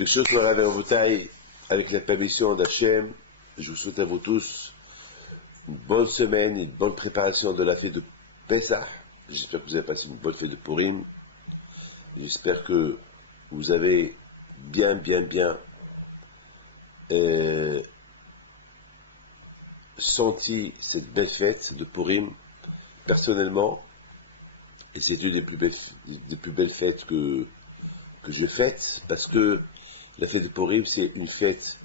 Birshot Marav Rabotai, avec la permission d'Hachem, je vous souhaite à vous tous une bonne semaine, une bonne préparation de la fête de Pessah. J'espère que vous avez passé une bonne fête de Purim. J'espère que vous avez bien senti cette belle fête de Purim. Personnellement, et c'est une des plus belles fêtes que je fête, parce que la fête de Purim, c'est une fête,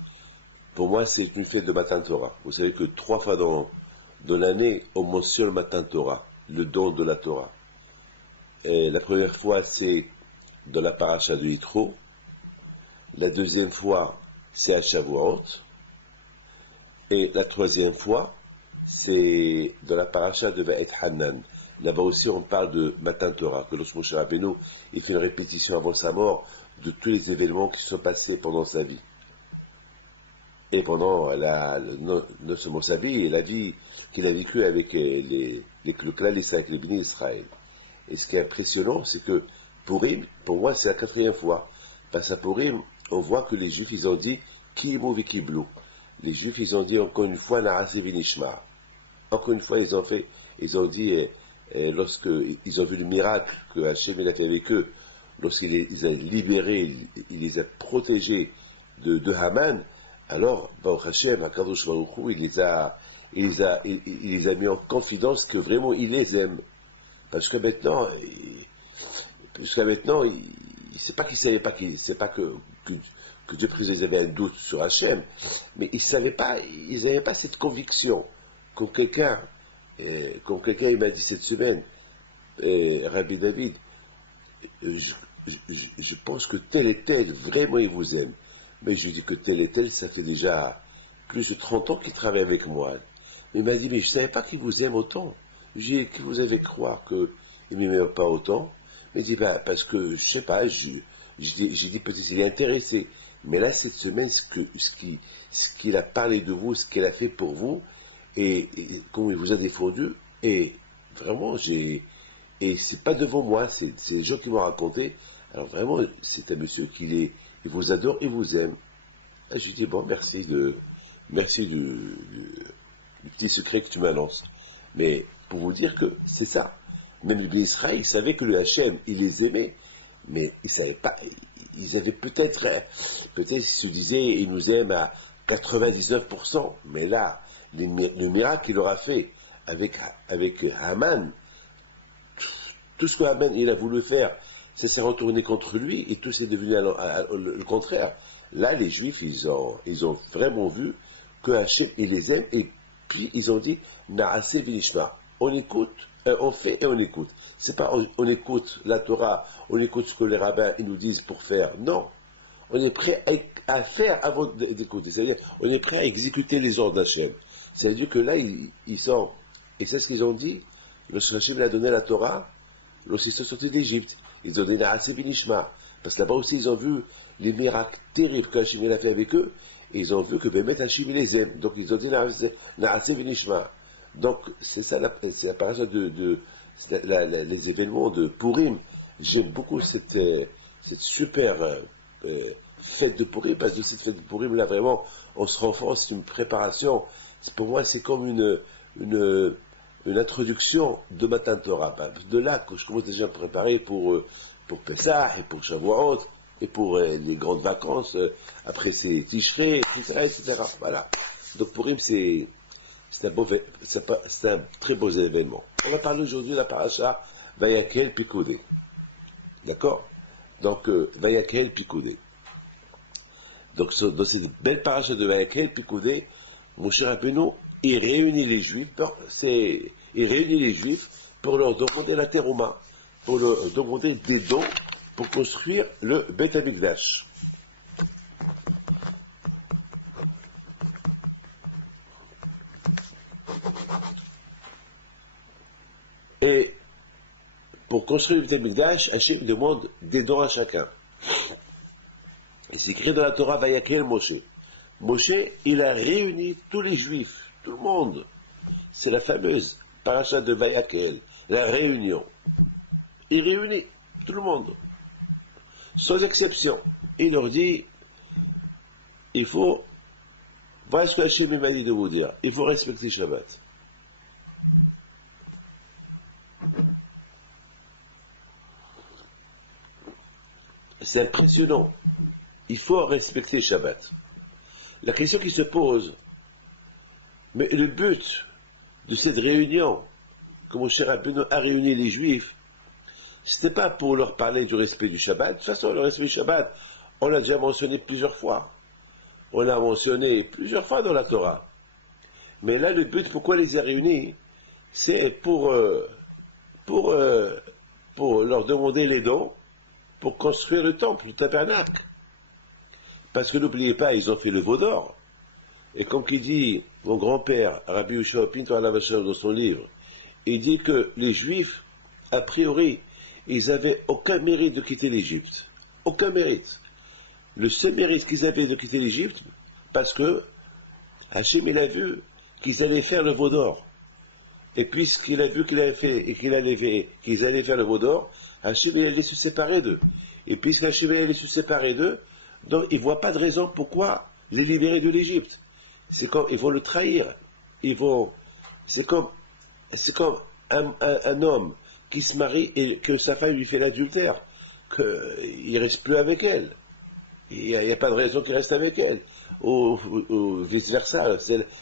pour moi, c'est une fête de Matan Torah. Vous savez que 3 fois dans l'année, on mentionne le Matan Torah, le don de la Torah. Et la première fois, c'est dans la paracha de Yitro. La deuxième fois, c'est à Shavuot. Et la troisième fois, c'est dans la paracha de Va'et Hanan. Là-bas aussi, on parle de Matan Torah, que lorsque Moshe Rabbeinu, il fait une répétition avant sa mort de tous les événements qui se sont passés pendant sa vie. Et pendant non seulement sa vie, et la vie qu'il a vécue avec le clan d'Israël, avec le béni d'Israël. Et ce qui est impressionnant, c'est que Purim, pour moi, c'est la 4e fois. Parce qu'à Purim, on voit que les Juifs, ils ont dit Kimu v'Kiblu. Les Juifs, ils ont dit encore une fois Na'aseh v'Nishma. Encore une fois, ils ont dit, lorsqu'ils ont vu le miracle que Hachem a fait avec eux, lorsqu'il les a libérés, il les a protégés de Haman, alors, Baruch Hashem, HaKadosh Baruch Hu, il les a mis en confidence que vraiment il les aime. Parce que maintenant, c'est pas qu'ils savaient pas c'est pas que Dieu précise avait un doute sur Hachem, mais ils n'avaient pas cette conviction. Comme quelqu'un il m'a dit cette semaine, Rabbi David, je pense que tel et tel, vraiment il vous aime. Mais je lui dis que tel et tel, ça fait déjà plus de 30 ans qu'il travaille avec moi. Mais il m'a dit, mais je ne savais pas qu'il vous aime autant. J'ai dit, que vous avez croire qu'il ne m'aime pas autant. Mais il dit, parce que, je ne sais pas, j'ai dit peut-être qu'il est intéressé. Mais là, cette semaine, ce qu'il a parlé de vous, ce qu'il a fait pour vous, et comment il vous a défendu, et vraiment, et c'est pas devant moi, c'est les gens qui m'ont raconté. Alors vraiment, c'est un monsieur il vous adore, il vous aime. Et je lui dis, bon, merci du petit secret que tu m'annonces. Mais pour vous dire que c'est ça. Même les Israël, ils savaient que le Hachem, il les aimait, mais ils savaient pas, ils avaient peut-être ils se disaient, il nous aime à 99%. Mais là, le miracle qu'il aura fait avec Haman, tout ce que Haman il a voulu faire, ça s'est retourné contre lui et tout s'est devenu le contraire. Là, les Juifs, ils ont vraiment vu que Hachem, il les aime, et puis ils ont dit Na'aseh v'nishma. On écoute, on fait et on écoute. C'est pas on écoute la Torah, on écoute ce que les rabbins ils nous disent pour faire. Non, on est prêt à faire avant d'écouter. C'est-à-dire, on est prêt à exécuter les ordres d'Hachem. C'est-à-dire que là, ils sont, et c'est ce qu'ils ont dit, lorsque Hachem a donné la Torah, lorsqu'ils sont sortis d'Égypte, ils ont donné Na'aseh v'nishma. Parce que là-bas aussi, ils ont vu les miracles terribles qu'Hachem a fait avec eux, et ils ont vu que Bémet Hachem les aime. Donc ils ont dit Na'aseh v'nishma. Donc c'est ça, c'est la paracha les événements de Purim. J'aime beaucoup cette super fête de Purim, parce que cette fête de Purim, là vraiment, on se renforce, c'est une préparation. Pour moi, c'est comme une introduction de Matan Torah. De là que je commence déjà à me préparer pour Pessah et pour Shavuot et pour les grandes vacances. Après, c'est Tishrei, etc. Voilà. Donc Purim, c'est un très beau événement. On va parler aujourd'hui de la paracha Vayakel Pikoudé. D'accord? Donc, Vayakel Pikoudé. Donc, dans cette belle paracha de Vayakel Pikoudé, Moshe Rabbeinu, il réunit les Juifs, pour leur demander la terouma, pour leur demander des dons pour construire le Beth Amikdash. Et pour construire le Beth Amikdash, Hachem demande des dons à chacun. Et c'est écrit dans la Torah Vayakel Moshe. Moshe, il a réuni tous les Juifs, tout le monde. C'est la fameuse paracha de Vayakel, la réunion. Il réunit tout le monde, sans exception. Il leur dit, il faut, voilà ce que Hachem m'a dit de vous dire, il faut respecter Shabbat. C'est impressionnant. Il faut respecter Shabbat. La question qui se pose, mais le but de cette réunion, que mon cher Rabbeinu a réuni les Juifs, c'était pas pour leur parler du respect du Shabbat. De toute façon, le respect du Shabbat, on l'a déjà mentionné plusieurs fois. On l'a mentionné plusieurs fois dans la Torah. Mais là, le but, pourquoi les a réunis, c'est pour leur demander les dons pour construire le temple, le tabernacle. Parce que n'oubliez pas, ils ont fait le veau d'or. Et comme qu'il dit mon grand-père, Rabbi Yehoshua Pinto Alavashal, dans son livre, il dit que les Juifs, a priori, ils n'avaient aucun mérite de quitter l'Égypte. Aucun mérite. Le seul mérite qu'ils avaient de quitter l'Égypte, parce que Hachem, il a vu qu'ils allaient faire le veau d'or. Et puisqu'il a vu qu'il avait fait et qu'ils allaient faire le veau d'or, Hachem, il allait se séparer d'eux. Et puisqu'Hachem allait se séparer d'eux, donc il ne voit pas de raison pourquoi les libérer de l'Égypte. C'est comme, ils vont le trahir. C'est comme un homme qui se marie et que sa femme lui fait l'adultère, qu'il ne reste plus avec elle. Il n'y a pas de raison qu'il reste avec elle. Ou vice-versa,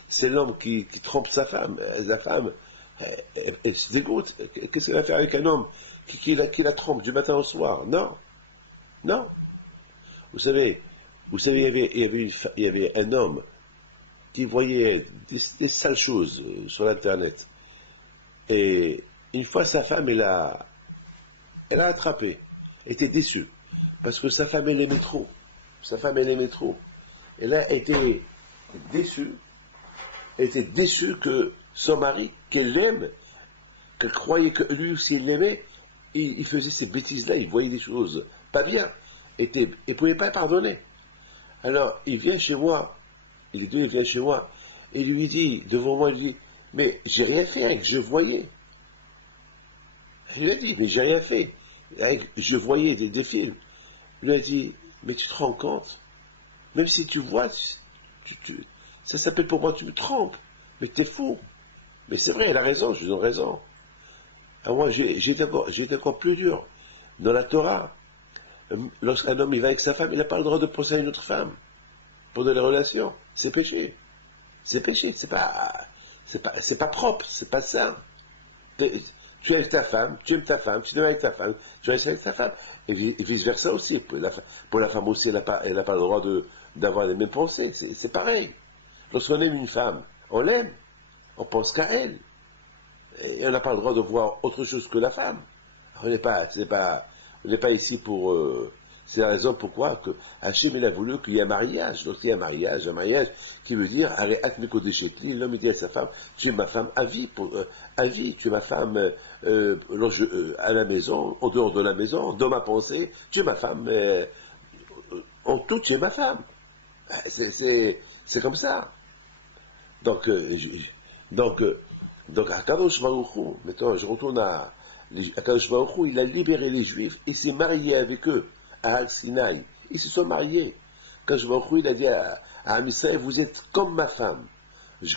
c'est l'homme qui trompe sa femme. La femme, elle se dégoûte. Qu'est-ce qu'elle va faire avec un homme qui la trompe du matin au soir? Non. Non. Vous savez, il y avait un homme qui voyait des sales choses sur Internet. Et une fois, sa femme, elle a attrapé. Elle était déçue. Parce que sa femme, elle aimait trop. Sa femme, elle aimait trop. Et là, elle était déçue. Elle était déçue que son mari, qu'elle aime, qu'elle croyait que lui aussi l'aimait, il faisait ces bêtises-là, il voyait des choses pas bien. Il ne pouvait pas pardonner. Alors, il vient chez moi, les deux, ils viennent chez moi, et il lui dit, devant moi, il dit, mais j'ai rien fait avec, je voyais. Il lui a dit, mais j'ai rien fait. Je voyais des films. Il lui a dit, mais tu te rends compte? Même si tu vois, ça s'appelle pour moi, tu me trompes. Mais t'es fou. Mais c'est vrai, elle a raison, je lui donne raison. Alors moi, j'ai été encore plus dur. Dans la Torah, lorsqu'un homme il va avec sa femme, il n'a pas le droit de posséder une autre femme. Pour des relations. C'est péché. C'est péché. C'est pas propre. C'est pas ça. Tu aimes ta femme, tu aimes ta femme, tu aimes avec ta femme, tu restes avec ta femme. Et vice-versa aussi. Pour la femme aussi, elle n'a pas le droit d'avoir les mêmes pensées. C'est pareil. Lorsqu'on aime une femme, on l'aime. On pense qu'à elle. Et on n'a pas le droit de voir autre chose que la femme. On n'est pas ici pour... c'est la raison pourquoi que Hachem il a voulu qu'il y ait un mariage. Lorsqu'il y a un mariage qui veut dire, l'homme dit à sa femme, tu es ma femme à vie, tu es ma femme à la maison, en dehors de la maison, dans ma pensée, tu es ma femme, en tout, tu es ma femme. C'est comme ça. Donc, Akadosh Baruch Hu, maintenant je retourne Akadosh Baruch Hu, il a libéré les Juifs, il s'est marié avec eux à Al-Sinaï. Ils se sont mariés. Akadosh Baruch Hu, il a dit à Am Israël, vous êtes comme ma femme.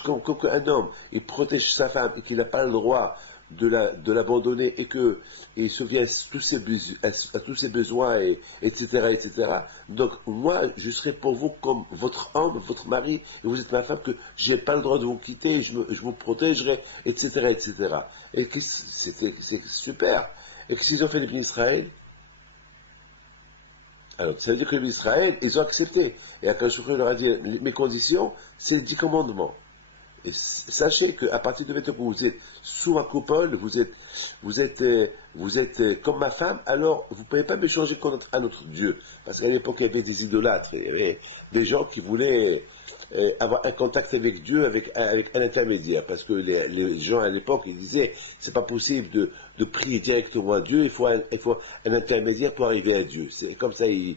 Comme un homme, il protège sa femme et qu'il n'a pas le droit de l'abandonner et qu'il subvient à tous ses besoins, etc., etc. Donc, moi, je serai pour vous comme votre homme, votre mari, et vous êtes ma femme, que je n'ai pas le droit de vous quitter, je vous protégerai, etc., etc. Et c'est super. Et qu'est-ce qu'ils ont fait les bénis Israël? Alors, ça veut dire que les bénis Israël, ils ont accepté. Et quand je leur a dit, mes conditions, c'est les 10 commandements. Et sachez qu'à partir de maintenant que vous êtes sous ma coupole, vous êtes comme ma femme, alors vous ne pouvez pas me changer contre un autre Dieu. Parce qu'à l'époque, il y avait des idolâtres, il y avait des gens qui voulaient avoir un contact avec Dieu avec un intermédiaire. Parce que les gens à l'époque, ils disaient, c'est pas possible de prier directement à Dieu, il faut un intermédiaire pour arriver à Dieu. C'est comme ça ils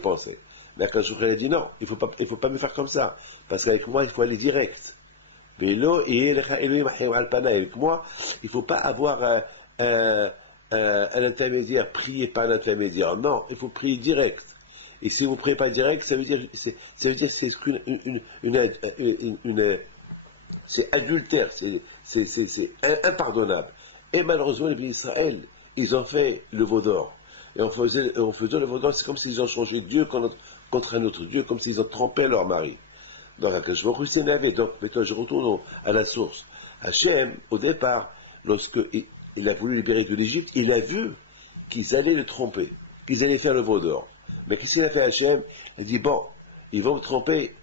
pensaient. Mais quand je a dit non, il faut pas me faire comme ça. Parce qu'avec moi, il faut aller direct. Mais là, avec moi, il ne faut pas avoir un intermédiaire, prier par un intermédiaire. Non, il faut prier direct. Et si vous ne priez pas direct, ça veut dire que c'est c'est adultère, c'est impardonnable. Et malheureusement, les pays d'Israël, ils ont fait le veau d'or. Et en faisant le veau d'or, c'est comme s'ils ont changé Dieu contre un autre Dieu, comme s'ils ont trompé leur mari. Donc, Akash Baruch Hu s'est énervé. Donc, maintenant, je retourne à la source. Hachem, au départ, lorsqu'il a voulu libérer de l'Égypte, il a vu qu'ils allaient le tromper, qu'ils allaient faire le veau d'or. Mais qu'est-ce qu'il a fait Hachem? Il dit, bon, ils vont me tromper,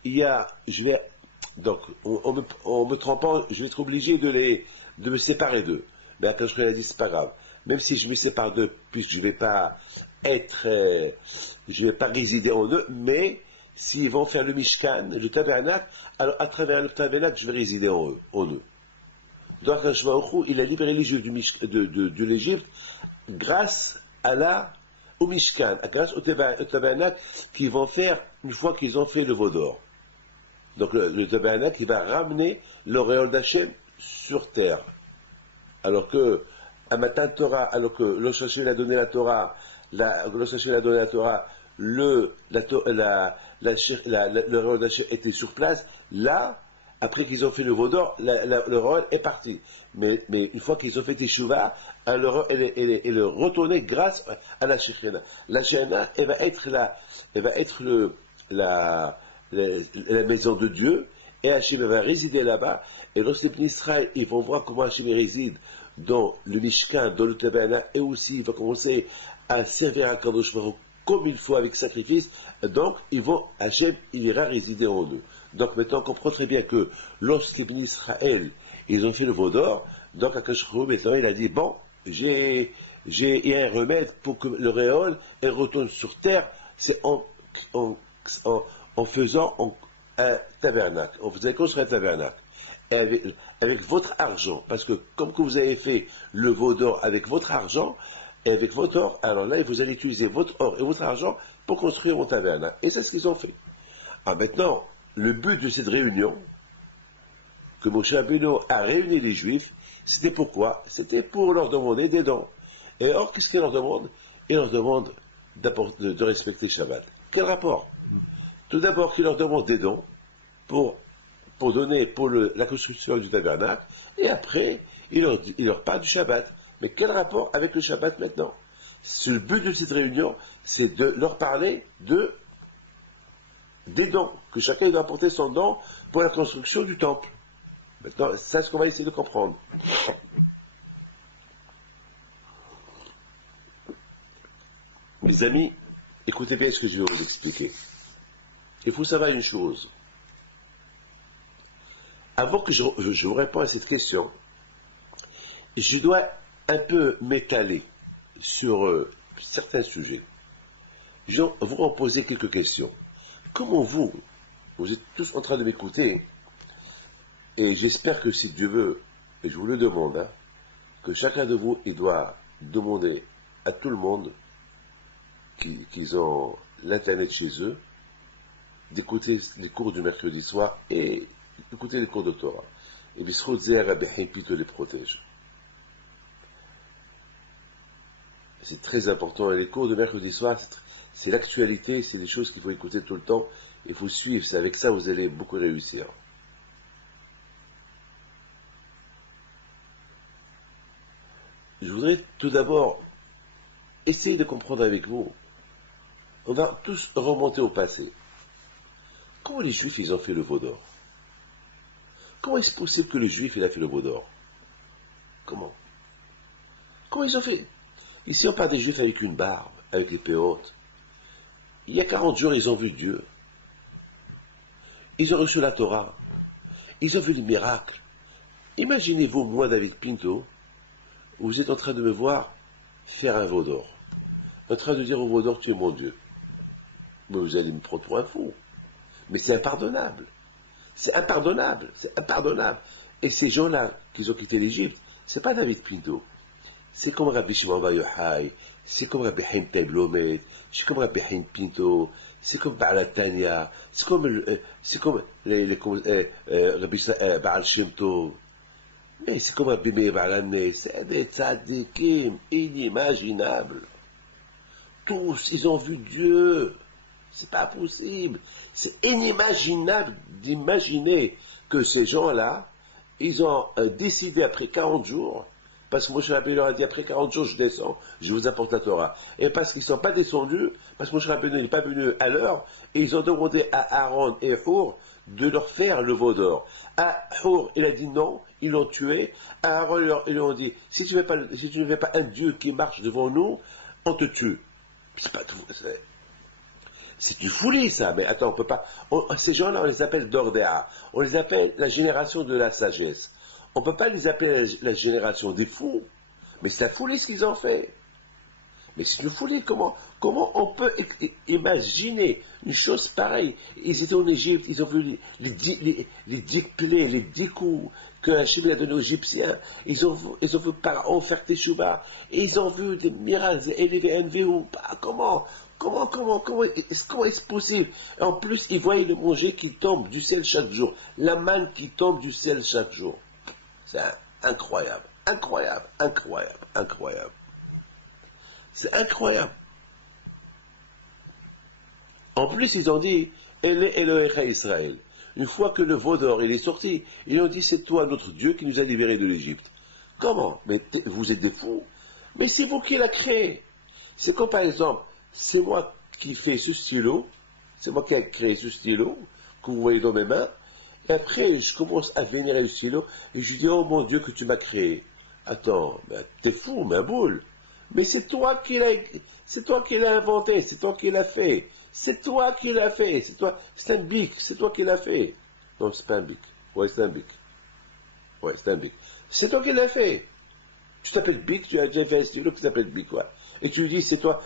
donc, en me trompant, je vais être obligé de me séparer d'eux. Mais Akash Baruch Hu a dit, c'est pas grave. Même si je me sépare d'eux, puisque je vais pas je vais pas résider en eux, mais s'ils vont faire le Mishkan, le tabernacle, alors à travers le tabernacle, je vais résider en eux. Donc, Akash Baruch Hu, il a libéré les Juifs de l'Égypte grâce au Mishkan, grâce au tabernacle qu'ils vont faire une fois qu'ils ont fait le veau d'or. Donc, le tabernacle, il va ramener l'auréole d'Hachem sur terre. Alors que, à Matan Torah, alors que Rosh Hashanah a donné la Torah, l'auréole d'Hachem était sur place, là, après qu'ils ont fait le veau d'or, l'auréole est partie. Mais une fois qu'ils ont fait Teshuvah, alors elle est retournée grâce à la Shekhina. La Shekhina, elle va être la maison de Dieu, et Hachem va résider là-bas. Et lorsque les Israël, ils vont voir comment Hachem réside dans le Mishkan, dans le tabernacle, et aussi il va commencer à servir à Kadosh Baruch comme il faut avec sacrifice, donc Hachem il ira résider en eux. Donc maintenant on comprend très bien que lorsque les Israël, ils ont fait le veau d'or, donc Akash Baruch Hu, maintenant il a dit, bon, il y a un remède pour que l'auréole elle retourne sur terre, c'est en faisant un tabernacle. Vous allez construire un tabernacle. Avec votre argent, parce que comme que vous avez fait le veau d'or avec votre argent, et avec votre or, alors là, vous allez utiliser votre or et votre argent pour construire mon tabernacle. Et c'est ce qu'ils ont fait. Alors maintenant, le but de cette réunion, que Moshe Rabbeinu a réuni les Juifs, c'était pourquoi? C'était pour leur demander des dons. Et or, qu'est-ce qu'il leur demande? Il leur demande de respecter Shabbat. Quel rapport? Tout d'abord, qu'il leur demande des dons pour donner pour la construction du tabernacle, et après, il leur parle du Shabbat. Mais quel rapport avec le Shabbat maintenant? Le but de cette réunion, c'est de leur parler des dons, que chacun doit apporter son don pour la construction du temple. Maintenant, c'est ce qu'on va essayer de comprendre. Mes amis, écoutez bien ce que je vais vous expliquer. Il faut savoir une chose. Avant que je vous réponde à cette question, je dois un peu m'étaler sur certains sujets. Je vais vous poser quelques questions. Comment vous êtes tous en train de m'écouter, et j'espère que si Dieu veut, et je vous le demande, hein, que chacun de vous, il doit demander à tout le monde qu'ils ont l'internet chez eux, d'écouter les cours du mercredi soir et d'écouter les cours de Torah. Et Bisrout Zer Rabbi Pito les protège. C'est très important. Les cours de mercredi soir, c'est l'actualité, c'est des choses qu'il faut écouter tout le temps. Il faut suivre. C'est avec ça que vous allez beaucoup réussir. Je voudrais tout d'abord essayer de comprendre avec vous. On va tous remonter au passé. Comment les Juifs, ils ont fait le veau d'or? Comment est-ce possible que le Juif, il a fait le veau d'or? Comment ils ont fait? Ici, on parle des Juifs avec une barbe, avec les péotes. Il y a 40 jours, ils ont vu Dieu. Ils ont reçu la Torah. Ils ont vu les miracles. Imaginez-vous, moi, David Pinto, vous êtes en train de me voir faire un veau d'or. En train de dire au veau d'or, tu es mon Dieu. Mais vous allez me prendre pour un fou. Mais c'est impardonnable. C'est impardonnable. C'est impardonnable. Et ces gens-là, qui ont quitté l'Égypte, c'est pas David Pinto. C'est comme Rabbi Shimon Bar Yochai, c'est comme Rabbi Haim Taib Lomet, c'est comme Rabbi Haim Pinto, c'est comme Baal Tanya, c'est comme Rabbi Baal Shem Tov, mais c'est comme Rabbi Meir Baal Hanès, c'est des tzadikim inimaginables. Tous, ils ont vu Dieu. C'est pas possible. C'est inimaginable d'imaginer que ces gens-là, ils ont décidé après 40 jours, parce que Moshe Rabbeinu leur a dit après 40 jours je descends, je vous apporte la Torah. Et parce qu'ils ne sont pas descendus, parce que Moshe Rabbeinu n'est pas venu à l'heure, et ils ont demandé à Aaron et Hur de leur faire le veau d'or. À Hur, il a dit non, ils l'ont tué. À Aaron, ils lui ont dit si tu ne fais pas un Dieu qui marche devant nous, on te tue. C'est pas tout. C'est du folie, ça. Mais attends, on peut pas. Ces gens-là, on les appelle Dordéa. On les appelle la génération de la sagesse. On ne peut pas les appeler la génération des fous. Mais c'est la folie ce qu'ils ont fait. Mais c'est une folie. Comment on peut imaginer une chose pareille? Ils étaient en Égypte, ils ont vu les 10 plaies, les 10 coups que Hachim a donné aux Égyptiens. Ils ont vu Pharaon faire Teshuvah. Et ils ont vu des miracles élevés NVO. Comment est-ce possible? En plus, ils voyaient le manger qui tombe du ciel chaque jour. La manne qui tombe du ciel chaque jour. C'est incroyable. C'est incroyable. En plus, ils ont dit, Elle Elohecha Israël. Une fois que le veau d'or il est sorti, ils ont dit, c'est toi notre Dieu qui nous a libérés de l'Égypte. Comment? Mais vous êtes des fous. Mais c'est vous qui l'avez créé. C'est comme par exemple, c'est moi qui fais ce stylo, c'est moi qui ai créé ce stylo, que vous voyez dans mes mains, et après je commence à vénérer le stylo, et je dis, oh mon Dieu que tu m'as créé. Attends, ben, t'es fou, ma boule. Mais c'est toi qui l'as inventé, c'est toi qui l'as fait. C'est toi qui l'as fait, c'est un bic, c'est toi qui l'as fait. Non, c'est pas un bic. Ouais, c'est un bic. Ouais, c'est un bic. C'est toi qui l'as fait. Tu t'appelles Bic, tu as déjà fait un stylo qui s'appelle Bic, ouais. Et tu lui dis, c'est toi,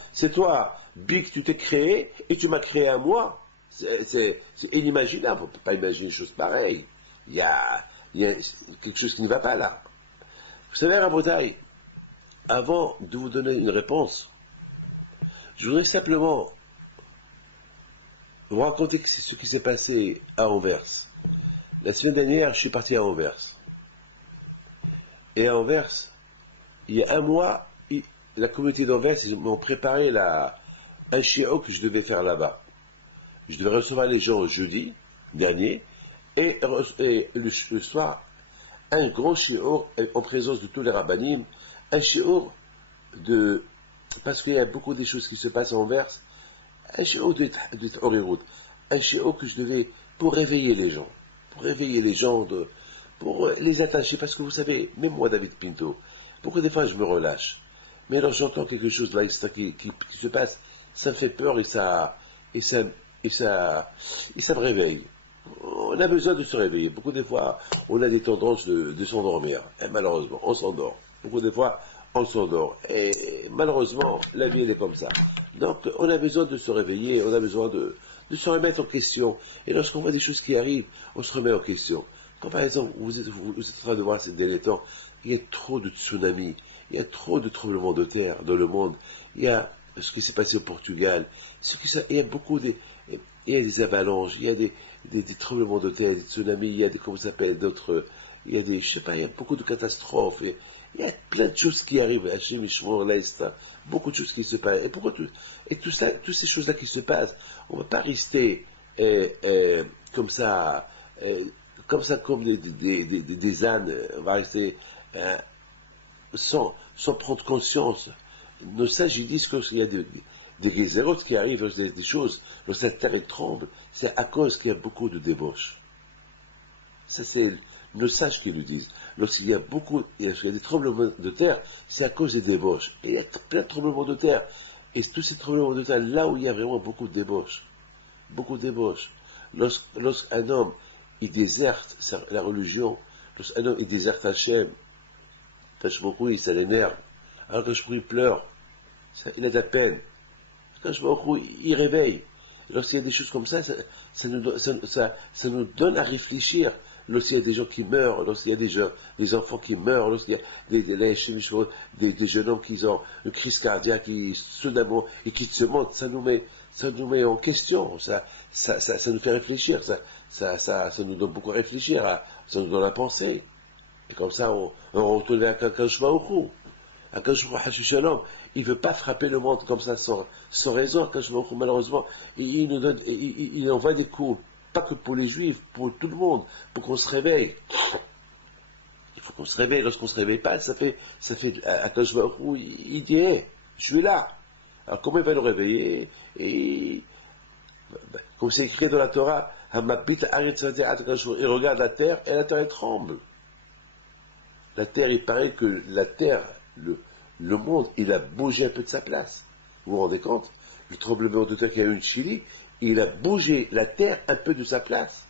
Bic, tu t'es créé, et tu m'as créé à moi. C'est inimaginable, on ne peut pas imaginer une chose pareille. Il y a quelque chose qui ne va pas là. Vous savez, Rabotai, avant de vous donner une réponse, je voudrais simplement vous raconter ce qui s'est passé à Anvers. La semaine dernière, je suis parti à Anvers. Et à Anvers, il y a un mois, la communauté d'Anvers, ils m'ont préparé un shiur que je devais faire là-bas. Je devais recevoir les gens jeudi dernier, et le soir, un grand shiur en présence de tous les rabbanim, un shiur parce qu'il y a beaucoup de choses qui se passent à Anvers, un shiur de Horirut, un shiur que je devais, pour réveiller les gens, pour les attacher, parce que vous savez, même moi, David Pinto, beaucoup de fois je me relâche. Mais alors j'entends quelque chose là qui se passe, ça me fait peur et ça me réveille. On a besoin de se réveiller. Beaucoup de fois, on a des tendances de s'endormir. Et malheureusement, on s'endort. Beaucoup de fois, on s'endort. Et malheureusement, la vie, elle est comme ça. Donc, on a besoin de se réveiller, on a besoin de se remettre en question. Et lorsqu'on voit des choses qui arrivent, on se remet en question. Quand par exemple, vous êtes en train de voir ces derniers temps, il y a trop de tsunamis, il y a trop de tremblements de terre dans le monde. Il y a ce qui s'est passé au Portugal, il y a il y a des avalanches, il y a des tremblements de terre, des tsunamis, il y a comment ça s'appelle, d'autres, il y a je sais pas, il y a beaucoup de catastrophes, il y a plein de choses qui arrivent, Hachem, Ishmor, l'Est, beaucoup de choses qui se passent. Et tout ça, toutes ces choses-là qui se passent, on ne va pas rester comme ça, comme des ânes, on va rester sans prendre conscience. Nos sages ils disent qu'il y a des gézérotes qui arrivent, des choses, lorsque la terre tremble, c'est à cause qu'il y a beaucoup de débauches. Ça, c'est nos sages qui le disent. Lorsqu'il y a des tremblements de terre, c'est à cause des débauches. Et il y a plein de tremblements de terre. Et tous ces tremblements de terre, là où il y a vraiment beaucoup de débauches. Lorsqu'un homme, il déserte la religion, lorsqu'un homme, il déserte Hachem, Kachmokou, ça l'énerve. Alors Kachmokou, il pleure. Il a de la peine. Kachmokou, il réveille. Lorsqu'il y a des choses comme ça, ça nous donne à réfléchir. Lorsqu'il y a des gens qui meurent, lorsqu'il y a des enfants qui meurent, lorsqu'il y a des jeunes hommes qui ont une crise cardiaque, qui soudainement, et qui se montent, ça nous met en question. Ça nous fait réfléchir. Ça nous donne beaucoup à réfléchir. Ça nous donne à penser. Et comme ça, on retourne à Kakash Baruch Hu. Akadosh Baruch Hu Shalom, il ne veut pas frapper le monde comme ça sans raison. Akadosh Baruch Hu, malheureusement, il nous donne, il envoie des coups, pas que pour les juifs, pour tout le monde, pour qu'on se réveille. Il faut qu'on se réveille. Lorsqu'on ne se réveille pas, ça fait, Akadosh Baruch Hu, il dit, hey, je suis là. Alors comment il va nous réveiller? Et comme c'est écrit dans la Torah, il regarde la terre et la terre elle tremble. La terre, il paraît que la terre, le monde, il a bougé un peu de sa place. Vous vous rendez compte? Le tremblement de terre qu'il y a eu en Chili, il a bougé la terre un peu de sa place.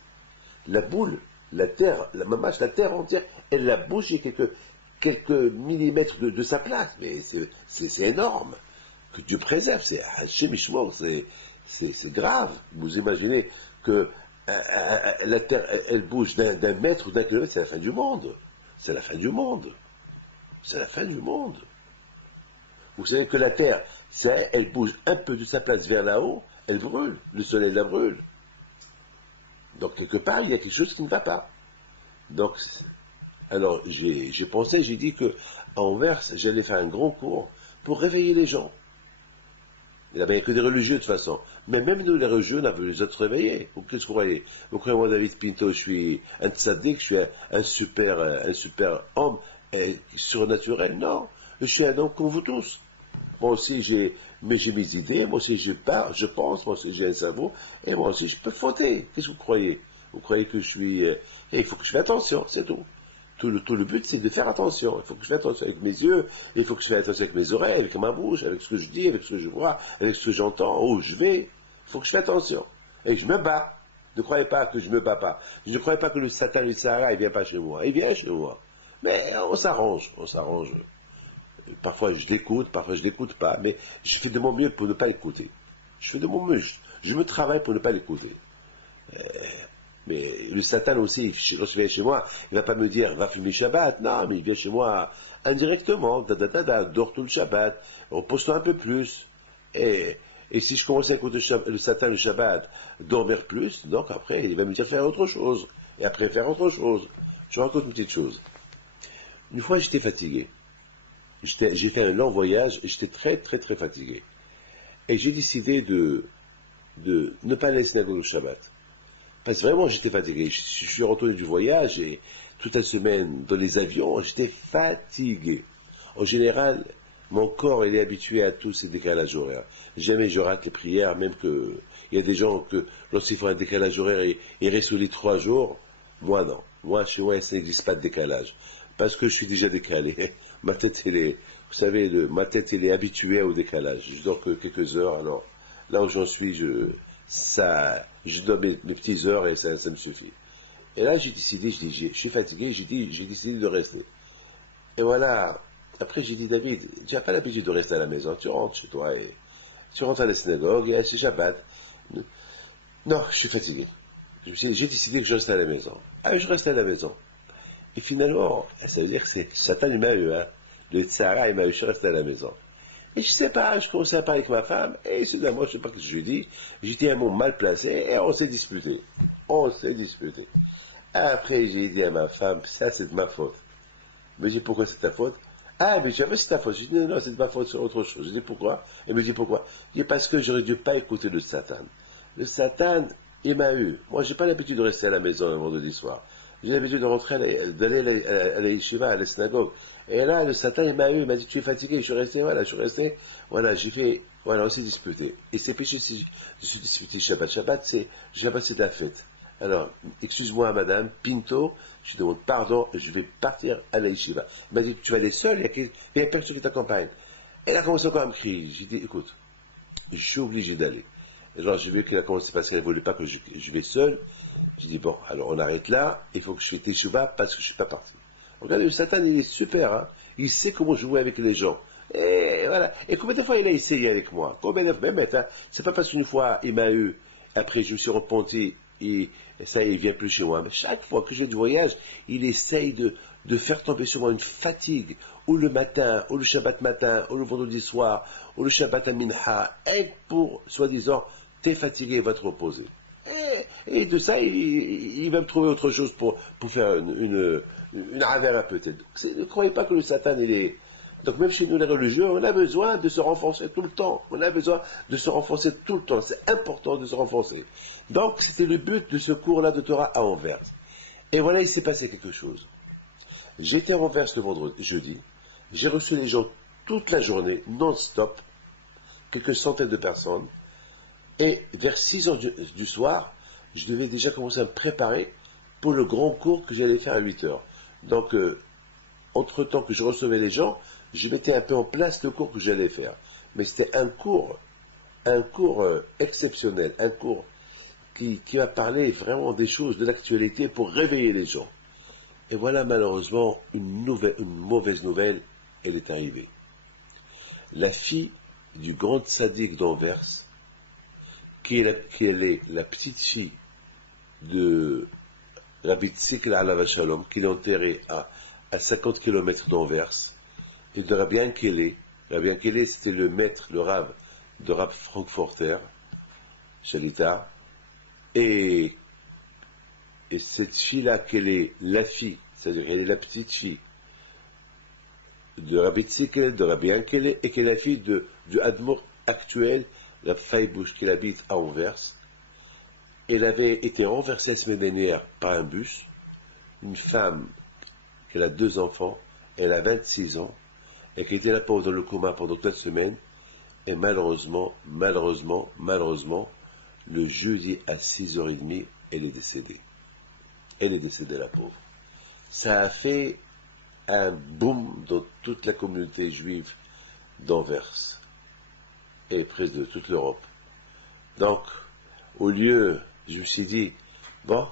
La boule, la terre, la terre entière, elle a bougé quelques millimètres de sa place. Mais c'est énorme. Que Dieu préserve, c'est grave. Vous imaginez que la terre, elle bouge d'un mètre ou d'un kilomètre, c'est la fin du monde. C'est la fin du monde. C'est la fin du monde. Vous savez que la terre, elle bouge un peu de sa place vers là-haut, elle brûle. Le soleil la brûle. Donc quelque part, il y a quelque chose qui ne va pas. Donc, alors j'ai dit que à Anvers, j'allais faire un grand cours pour réveiller les gens. Il n'y avait que des religieux de toute façon. Mais même nous, les religieux, on a besoin de se réveiller. Qu'est-ce que vous croyez? Vous croyez, moi, David Pinto, je suis un tzaddik, je suis un super homme surnaturel? Non. Je suis un homme comme vous tous. Moi aussi, j'ai mes idées, moi aussi, je parle, je pense, moi aussi, j'ai un cerveau, et moi aussi, je peux fauter. Qu'est-ce que vous croyez? Vous croyez que je suis... et il faut que je fasse attention, c'est tout. Tout le but, c'est de faire attention. Il faut que je fasse attention avec mes yeux, il faut que je fasse attention avec mes oreilles, avec ma bouche, avec ce que je dis, avec ce que je vois, avec ce que j'entends, où je vais. Il faut que je fasse attention. Et je me bats. Ne croyez pas que je me bats pas. Ne croyez pas que le Satan, le Sahara, il vient pas chez moi. Il vient chez moi. Mais on s'arrange. Parfois je l'écoute, parfois je l'écoute pas. Mais je fais de mon mieux pour ne pas l'écouter. Je fais de mon mieux. Je me travaille pour ne pas l'écouter. Mais le Satan aussi, quand il vient chez moi, il ne va pas me dire, va fumer Shabbat. Non, mais il vient chez moi indirectement. Dors tout le Shabbat. Repose-toi un peu plus. Et si je commence à écouter le Satan le Shabbat, dormir plus, donc après, il va me dire faire autre chose. Et après, faire autre chose. Je raconte une petite chose. Une fois, j'étais fatigué. J'ai fait un long voyage et j'étais très, très, très fatigué. Et j'ai décidé de ne pas aller à la synagogue le Shabbat. Parce que vraiment, j'étais fatigué. Je suis retourné du voyage et toute la semaine dans les avions, j'étais fatigué. En général, mon corps il est habitué à tous ces décalages horaires. Jamais je rate les prières, même que il y a des gens que lorsqu'ils font un décalage horaire, ils restent les 3 jours. Moi, non. Moi, chez moi, ça n'existe pas de décalage. Parce que je suis déjà décalé. Ma tête, vous savez, ma tête, elle est habituée au décalage. Je dors que quelques heures, alors là où j'en suis, je dors mes petites heures et ça me suffit. Et là, j'ai décidé, je suis fatigué, j'ai décidé de rester. Et voilà. Après, j'ai dit, David, tu n'as pas l'habitude de rester à la maison, tu rentres chez toi et tu rentres à la synagogue et c'est Shabbat. Non, je suis fatigué. J'ai décidé que je reste à la maison. Ah, je reste à la maison. Et finalement, ça veut dire que c'est Satan, il m'a eu, hein. Le Tzara, il m'a eu, je reste à la maison. Et je sais pas, je commençais à parler avec ma femme, et soudainement, je sais pas ce que je lui dis, j'ai dit un mot mal placé, et on s'est disputé. Après, j'ai dit à ma femme, ça c'est de ma faute. Mais j'ai dit, pourquoi c'est ta faute? Ah, mais jamais c'est ta faute. J'ai dit, non, c'est de ma faute sur autre chose. J'ai dit, pourquoi? Elle me dit, pourquoi? J'ai dit, parce que j'aurais dû pas écouter le Satan. Le Satan, il m'a eu. Moi, j'ai pas l'habitude de rester à la maison un vendredi soir. J'ai l'habitude de rentrer, d'aller à la yeshiva, à la synagogue. Et là, le Satan, il m'a eu, il m'a dit, tu es fatigué, je suis resté, voilà, j'ai fait, voilà, on s'est disputé. Et c'est péché si je suis disputé Shabbat. Shabbat, c'est de la fête. Alors, excuse-moi, madame, Pinto, je demande pardon, et je vais partir à la yeshiva. Il m'a dit, tu vas aller seul, il y a personne qui t'accompagne. Elle a commencé encore à me crier. J'ai dit, écoute, je suis obligé d'aller. Et genre, j'ai vu qu'elle a commencé parce qu'elle ne voulait pas que je vais seul. J'ai dit, bon, alors on arrête là, il faut que je fasse teshuva parce que je ne suis pas parti. Regardez, le Satan, il est super, hein. Il sait comment jouer avec les gens. Et voilà. Et combien de fois il a essayé avec moi? Combien de fois? Même, hein, c'est pas parce qu'une fois il m'a eu, après je me suis repenti, et ça, il vient plus chez moi. Mais chaque fois que j'ai du voyage, il essaye de faire tomber sur moi une fatigue, ou le matin, ou le Shabbat matin, ou le vendredi soir, ou le Shabbat à Minha, et pour, soi-disant, t'es fatigué, va te reposer. Et de ça, il va me trouver autre chose pour faire une ravera peut-être. Ne croyez pas que le Satan, il est... Donc même chez nous les religieux, on a besoin de se renforcer tout le temps. On a besoin de se renforcer tout le temps. C'est important de se renforcer. Donc c'était le but de ce cours-là de Torah à Anvers. Et voilà, il s'est passé quelque chose. J'étais à Anvers le jeudi. J'ai reçu les gens toute la journée, non-stop, quelques centaines de personnes. Et vers 6 heures du soir, je devais déjà commencer à me préparer pour le grand cours que j'allais faire à 8 heures. Donc, entre-temps que je recevais les gens, je mettais un peu en place le cours que j'allais faire. Mais c'était un cours exceptionnel, un cours qui va parler vraiment des choses de l'actualité pour réveiller les gens. Et voilà, malheureusement, une mauvaise nouvelle, elle est arrivée. La fille du grand sadique d'Anvers, qui est la petite fille de Rabbi Tzikla Alav Shalom, qu'il a enterré à 50 km d'Anvers, et de Rabbi Ankele. Rabbi Ankele, c'était le maître, le Rav de Rav Frankfurter, Shalita, et cette fille-là, qu'elle est la fille, c'est-à-dire qu'elle est la petite fille de Rabbi Tzikla, de Rabbi Ankele, et qu'elle est la fille du Admour actuel, la Faybush, qui habite à Anvers. Elle avait été renversée la semaine dernière par un bus. Une femme, qui a 2 enfants, elle a 26 ans, et qui était là dans le coma pendant 4 semaines. Et malheureusement, le jeudi à 6h30, elle est décédée. Elle est décédée, la pauvre. Ça a fait un boom dans toute la communauté juive d'Anvers et presque de toute l'Europe. Donc, au lieu, je me suis dit, bon,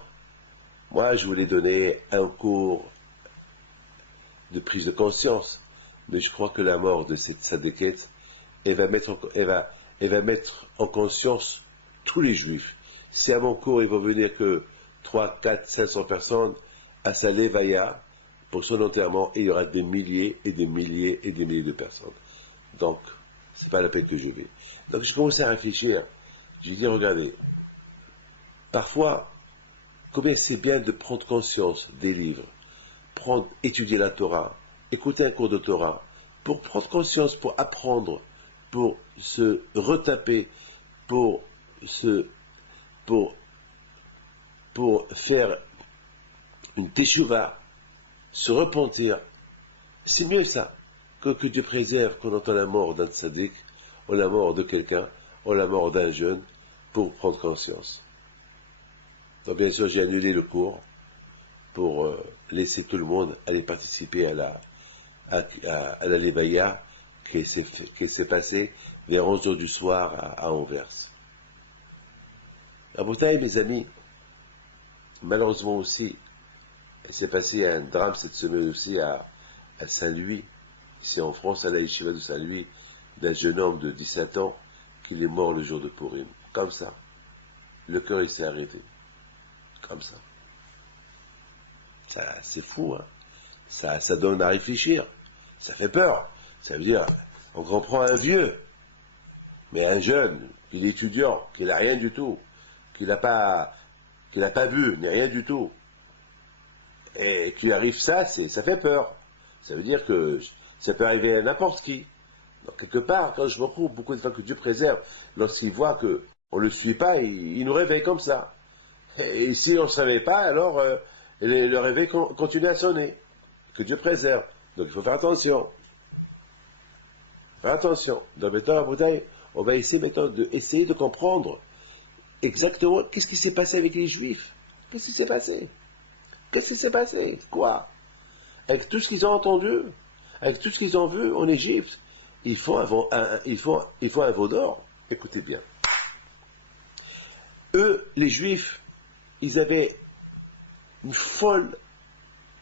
moi je voulais donner un cours de prise de conscience, mais je crois que la mort de cette sadéquette, elle va mettre en conscience tous les juifs. Si à mon cours il va venir que 3, 4, 500 personnes à sa levaya pour son enterrement, et il y aura des milliers et des milliers et des milliers de personnes. Donc, c'est pas la peine que je vais. Donc, j'ai commencé à réfléchir. J'ai dit, regardez, parfois, combien c'est bien de prendre conscience des livres, étudier la Torah, écouter un cours de Torah, pour prendre conscience, pour apprendre, pour se retaper, pour faire une teshuva, se repentir. C'est mieux ça que Dieu préserve qu'on entend la mort d'un tzaddik, ou la mort de quelqu'un, ou la mort d'un jeune, pour prendre conscience. Donc bien sûr, j'ai annulé le cours pour laisser tout le monde aller participer à la Levaya qui s'est passée vers 11 heures du soir à Anvers. À Boutaï, mes amis, malheureusement aussi, il s'est passé un drame cette semaine aussi à Saint-Louis, c'est en France, à la Yeshiva de Saint-Louis, d'un jeune homme de 17 ans qui est mort le jour de Purim. Comme ça. Le cœur, il s'est arrêté. Comme ça. C'est fou, hein. Ça donne à réfléchir. Ça fait peur. Ça veut dire, on comprend un vieux, mais un jeune, qui est étudiant, qui n'a rien du tout, qui n'a pas vu, ni rien du tout, et qui arrive ça fait peur. Ça veut dire que ça peut arriver à n'importe qui. Donc, quelque part, quand je me retrouve beaucoup de fois que Dieu préserve, lorsqu'il voit qu'on ne le suit pas, il nous réveille comme ça. Et si on ne savait pas, alors le réveil continue à sonner. Que Dieu préserve. Donc il faut faire attention. Faire attention. Donc maintenant, à Bouddhaï, on va essayer maintenant essayer de comprendre exactement qu'est-ce qui s'est passé avec les Juifs. Qu'est-ce qui s'est passé? Qu'est-ce qui s'est passé? Quoi? Avec tout ce qu'ils ont entendu, avec tout ce qu'ils ont vu en Égypte, il faut un veau d'or. Écoutez bien. Eux, les Juifs, ils avaient une folle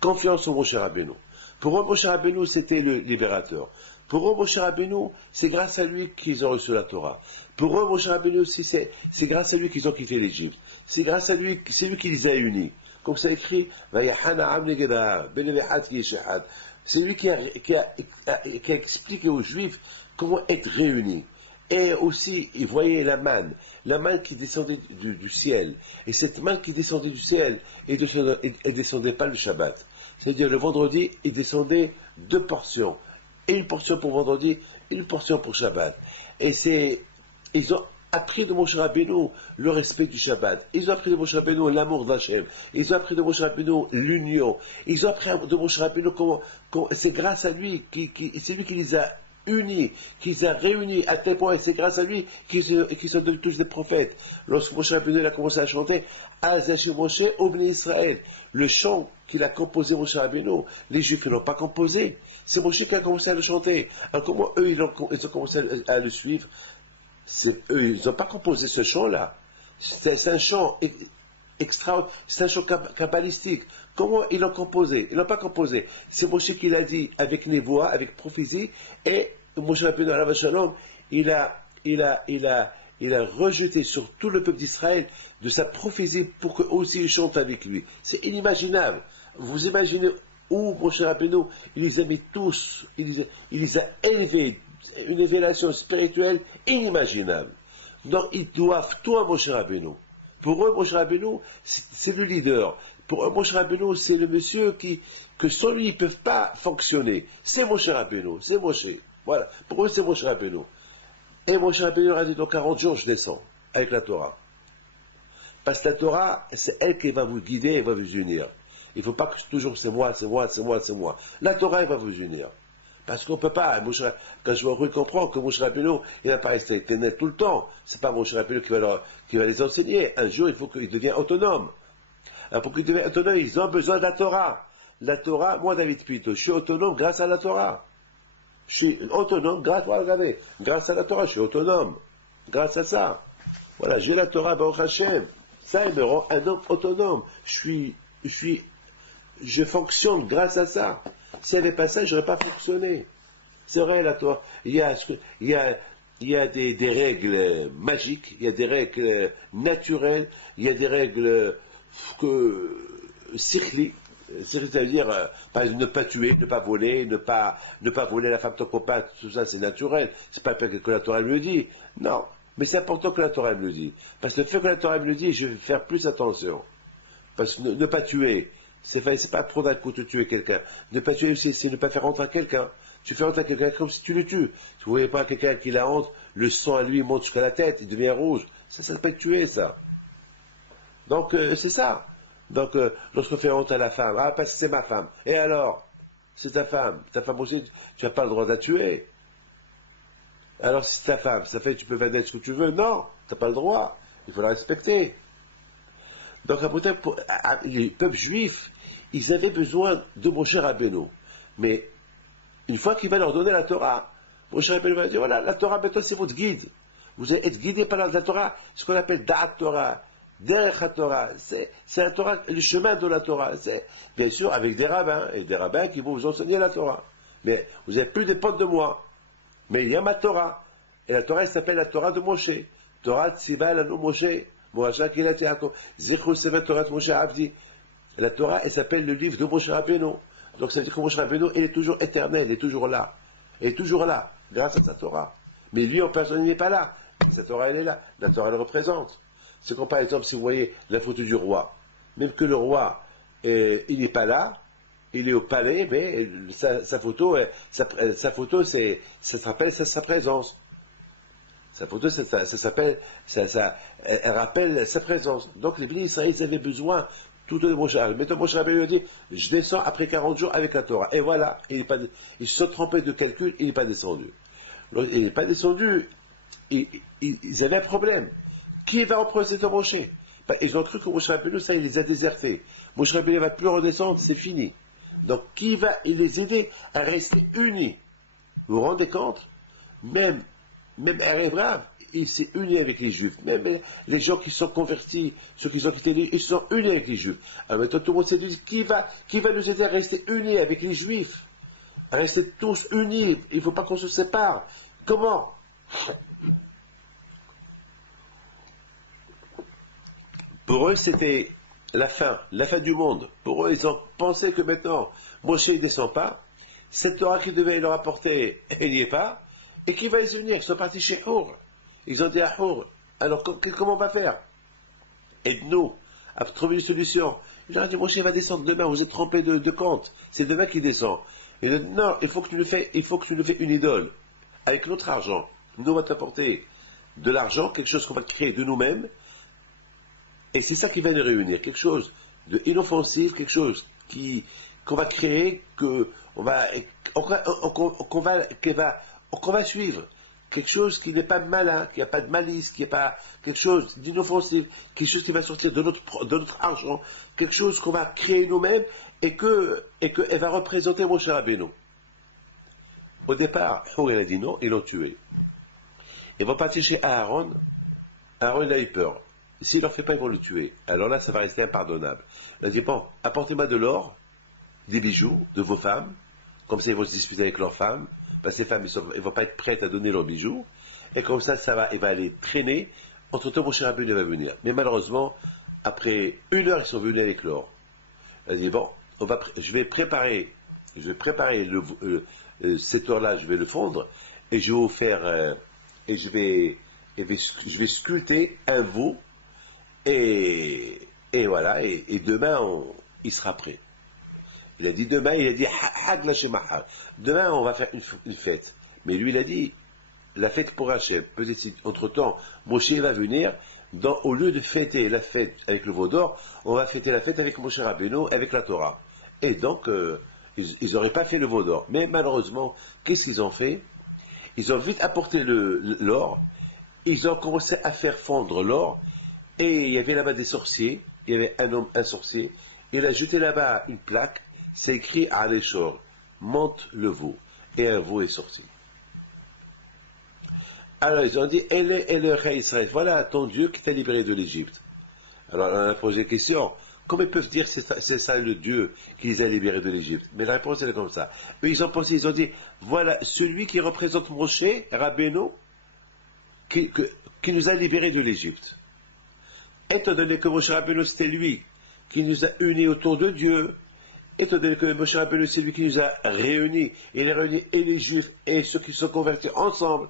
confiance en Moshe Rabbeinu. Pour eux, Moshe Rabbeinu, c'était le libérateur. Pour eux, Moshe Rabbeinu, c'est grâce à lui qu'ils ont reçu la Torah. Pour eux, Moshe Rabbeinu, c'est grâce à lui qu'ils ont quitté l'Égypte. C'est grâce à lui, c'est lui qui les a unis. Comme ça écrit, c'est lui qui a expliqué aux Juifs comment être réunis. Et aussi, ils voyaient la manne qui descendait du ciel. Et cette manne qui descendait du ciel, elle ne descendait pas le Shabbat. C'est-à-dire, le vendredi, il descendait 2 portions. et une portion pour vendredi, une portion pour Shabbat. Et ils ont appris de Moshe Rabbeinu le respect du Shabbat. Ils ont appris de Moshe Rabbeinu l'amour d'Hachem. Ils ont appris de Moshe Rabbeinu l'union. Ils ont appris de Moshe Rabbeinu c'est grâce à lui, c'est lui qui les a unis, qui les a réunis à tel point, et c'est grâce à lui qu'ils sont devenus tous des prophètes. Lorsque Moshe Rabbeinu a commencé à chanter Azashi Moshe Obni Israël, le chant qu'il a composé Moshe Rabbeinu, les Juifs ne l'ont pas composé, c'est Moshe qui a commencé à le chanter. Alors comment eux ils ont commencé à le suivre? Eux ils n'ont pas composé ce chant-là. C'est un chant c'est un chant kabbalistique. Comment ils l'ont composé? Ils l'ont pas composé. C'est Moshe qui l'a dit avec névoie, avec prophétie, et Moshe Rabbeinu alav shalom, il a rejeté sur tout le peuple d'Israël de sa prophétie pour qu'eux aussi ils chantent avec lui. C'est inimaginable. Vous imaginez où Moshe Rabbeinu, il les a mis tous, il les a élevés, une révélation spirituelle inimaginable. Donc ils doivent tout à Moshe Rabbeinu. Pour eux, Moshe Rabbeinu, c'est le leader. Pour eux, Moshe Rabbeinu, c'est le monsieur que sans lui, ils ne peuvent pas fonctionner. C'est Moshe Rabbeinu, c'est Moshe. Voilà. Pour eux, c'est Moshe Rabbeinu. Et Moshe Rabbeinu a dit, dans 40 jours, je descends avec la Torah. Parce que la Torah, c'est elle qui va vous guider et va vous unir. Il ne faut pas que toujours c'est moi. La Torah, elle va vous unir. Parce qu'on ne peut pas, quand je vais comprendre que Moshe Rabbeinu, il n'a pas resté éternel tout le temps. C'est pas Moshe Rabbeinu qui va les enseigner. Un jour, il faut qu'ils deviennent autonomes. Alors, pour qu'ils deviennent autonomes, ils ont besoin de la Torah. La Torah, moi, David Pito, je suis autonome grâce à la Torah. Je suis autonome grâce à la Torah, je suis autonome. Grâce à ça. Voilà, j'ai la Torah, Baruch Hashem. Ça, il me rend un homme autonome. Je fonctionne grâce à ça. S'il n'y avait pas ça, je n'aurais pas fonctionné. C'est vrai, la Torah. Il y a des règles magiques, il y a des règles naturelles, il y a des règles cycliques. C'est-à-dire, par exemple, ne pas tuer, ne pas voler, ne pas voler la femme de ton copain, tout ça c'est naturel. C'est pas que la Torah me le dit. Non. Mais c'est important que la Torah me le dise. Parce que le fait que la Torah me le dise, je vais faire plus attention. Parce que ne pas tuer, c'est pas prendre un coup de tuer quelqu'un. Ne pas tuer, c'est ne pas faire rentrer quelqu'un. Tu fais rentrer quelqu'un comme si tu le tues. Tu ne voyais pas quelqu'un qui la honte, le sang à lui monte jusqu'à la tête, il devient rouge. Ça s'appelle tuer, ça. Donc, c'est ça. Donc, lorsqu'on fait honte à la femme, parce que c'est ma femme. Et alors? C'est ta femme. Ta femme aussi, tu n'as pas le droit de la tuer. Alors, si c'est ta femme, ça fait que tu peux vendre ce que tu veux. Non, tu n'as pas le droit. Il faut la respecter. Donc, les peuples juifs, ils avaient besoin de Moshe Rabbeinu. Mais, une fois qu'il va leur donner la Torah, Moshe Rabbeinu va dire, voilà, la Torah, maintenant, c'est votre guide. Vous allez être guidé par la Torah, ce qu'on appelle Da'at Torah, Derech HaTorah. C'est la Torah, le chemin de la Torah. C'est, bien sûr, avec des rabbins, et des rabbins qui vont vous enseigner la Torah. Mais, vous n'avez plus des potes de moi. Mais il y a ma Torah. Et la Torah, elle s'appelle la Torah de Moshe. Torah Tziva Lanu Moshe. La Torah, elle s'appelle le livre de Moshe Rabbeinu. Donc ça veut dire que Moshe Rabbeinu, il est toujours éternel, il est toujours là. Il est toujours là, grâce à sa Torah. Mais lui, en personne, il n'est pas là. Sa Torah, elle est là. La Torah, elle représente. C'est comme par exemple, si vous voyez la photo du roi. Même que le roi, il n'est pas là, il est au palais, mais sa photo, ça se rappelle sa présence. Sa photo, elle rappelle sa présence. Donc les bénis Israël, ils avaient besoin tout de Moshe Rabbeinu. Maintenant, Moshe Rabbeinu a dit, je descends après 40 jours avec la Torah. Et voilà, ils se sont trompés de calcul, il n'est pas descendu. Il n'est pas descendu, ils avaient un problème. Qui va représenter Moshe? Ils ont cru que Moshe Rabbeinu, ça, il les a désertés. Moshe Rabbeinu ne va plus redescendre, c'est fini. Donc, qui va les aider à rester unis? Vous vous rendez compte? Même Erev, il s'est uni avec les Juifs. Même les gens qui sont convertis, ceux qui sont quittés, ils sont unis avec les Juifs. Alors maintenant, tout le monde s'est dit, qui va nous aider à rester unis avec les Juifs? À rester tous unis. Il ne faut pas qu'on se sépare. Comment? Pour eux, c'était la fin du monde. Pour eux, ils ont pensé que maintenant, Moshe ne descend pas, cette Torah qui devait leur apporter, elle n'y est pas, et qui va les unir. Ils sont partis chez Hour. Ils ont dit à Hour, alors comment on va faire? Aide-nous à trouver une solution. Ils leur ont dit, Moshe va descendre demain, vous êtes trompés de compte. C'est demain qu'il descend. Il a dit, non, il faut que tu nous fais une idole. Avec notre argent. Nous, on va t'apporter de l'argent, quelque chose qu'on va créer de nous-mêmes, et c'est ça qui va nous réunir. Quelque chose de inoffensif, quelque chose qu'on va créer, qu'on va, qu'on va suivre. Quelque chose qui n'est pas malin, qui n'a pas de malice, qui n'est pas quelque chose d'inoffensif, quelque chose qui va sortir de notre argent, quelque chose qu'on va créer nous-mêmes et qu'elle va représenter Moshe Rabbeinu. Au départ, il a dit non, ils l'ont tué. Ils vont partir chez Aaron. Aaron, il a eu peur. S'il ne leur fait pas, ils vont le tuer. Alors là, ça va rester impardonnable. Il a dit, bon, apportez-moi de l'or, des bijoux de vos femmes, comme ça ils vont se disputer avec leurs femmes, parce que ces femmes, elles ne vont pas être prêtes à donner leurs bijoux, et comme ça, il va aller traîner, entre-temps, mon cher Rabbeinu va venir. Mais malheureusement, après 1 heure, ils sont venus avec l'or. Il a dit, bon, je vais préparer cet or-là, je vais le fondre, et je vais vous faire, je vais sculpter un veau, et voilà, et demain, il sera prêt. Il a dit demain, il a dit Hag la Shemahar. Demain, on va faire une fête. Mais lui, il a dit la fête pour Hachem. Peut-être si, entre-temps, Moshe va venir, au lieu de fêter la fête avec le veau d'or, on va fêter la fête avec Moshe Rabbeinu, avec la Torah. Et donc, ils n'auraient pas fait le veau d'or. Mais malheureusement, qu'est-ce qu'ils ont fait? Ils ont vite apporté l'or, ils ont commencé à faire fondre l'or, et il y avait là-bas des sorciers, il y avait un sorcier, il a jeté là-bas une plaque, c'est écrit à l'échor, monte le veau, et un veau est sorti. Alors ils ont dit, elle est le roi Israël, voilà ton Dieu qui t'a libéré de l'Égypte. Alors on a posé la question, comment ils peuvent dire c'est ça le Dieu qui les a libérés de l'Égypte? Mais la réponse elle est comme ça. Eux ils ont pensé, ils ont dit, voilà celui qui représente Moshe, Rabbeinu, qui nous a libérés de l'Égypte. Étant donné que Moshe Rabbeinu c'était lui qui nous a unis autour de Dieu, étant donné que Moshe Rabbeinu c'est lui qui nous a réunis, il a réuni et les Juifs et ceux qui sont convertis ensemble,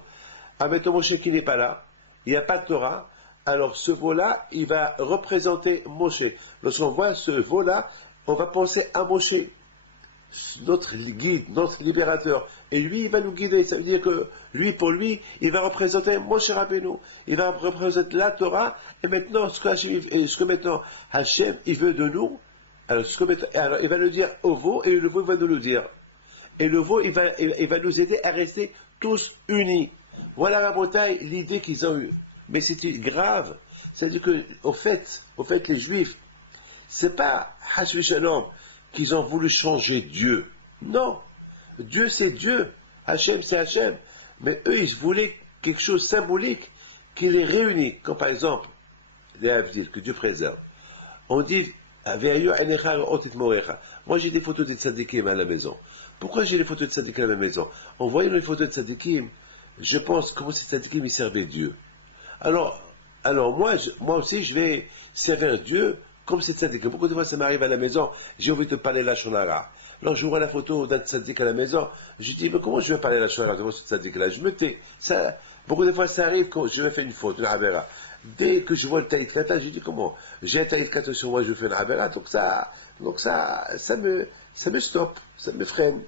avec Moshe qui n'est pas là, il n'y a pas de Torah, alors ce veau-là, il va représenter Moshe. Lorsqu'on voit ce veau-là, on va penser à Moshe, notre guide, notre libérateur. Et lui, il va nous guider. Ça veut dire que lui, pour lui, il va représenter Moshe Rabbeinu. Il va représenter la Torah. Et maintenant, ce que maintenant Hachem, il veut de nous, alors il va le dire au veau, et le veau va nous le dire. Et le veau, il va nous aider à rester tous unis. Voilà la bataille, l'idée qu'ils ont eue. Mais c'était grave. C'est-à-dire que, au fait, les Juifs, c'est pas Hashvi Shalom qu'ils ont voulu changer Dieu. Non. Dieu, c'est Dieu. Hachem, c'est Hachem. Mais eux, ils voulaient quelque chose de symbolique qui les réunit. Comme par exemple, les Avdil, que Dieu préserve. On dit, moi j'ai des photos de tzadikim à la maison. Pourquoi j'ai des photos de tzadikim à la maison? En voyant les photos de tzadikim, je pense comment ces tzadikim ils servaient Dieu. Alors moi aussi je vais servir Dieu comme ces tzadikim. Beaucoup de fois ça m'arrive à la maison, j'ai envie de parler la shonara. Alors je vois la photo d'un tzadik à la maison, je dis mais comment je vais parler la shonara devant ce tzadik là? Je me tais. Beaucoup de fois ça arrive quand je vais faire une faute, une avera. Dès que je vois le talit kata, je dis comment? J'ai un talit kata sur moi, je fais une avera, donc ça me stoppe, ça me freine.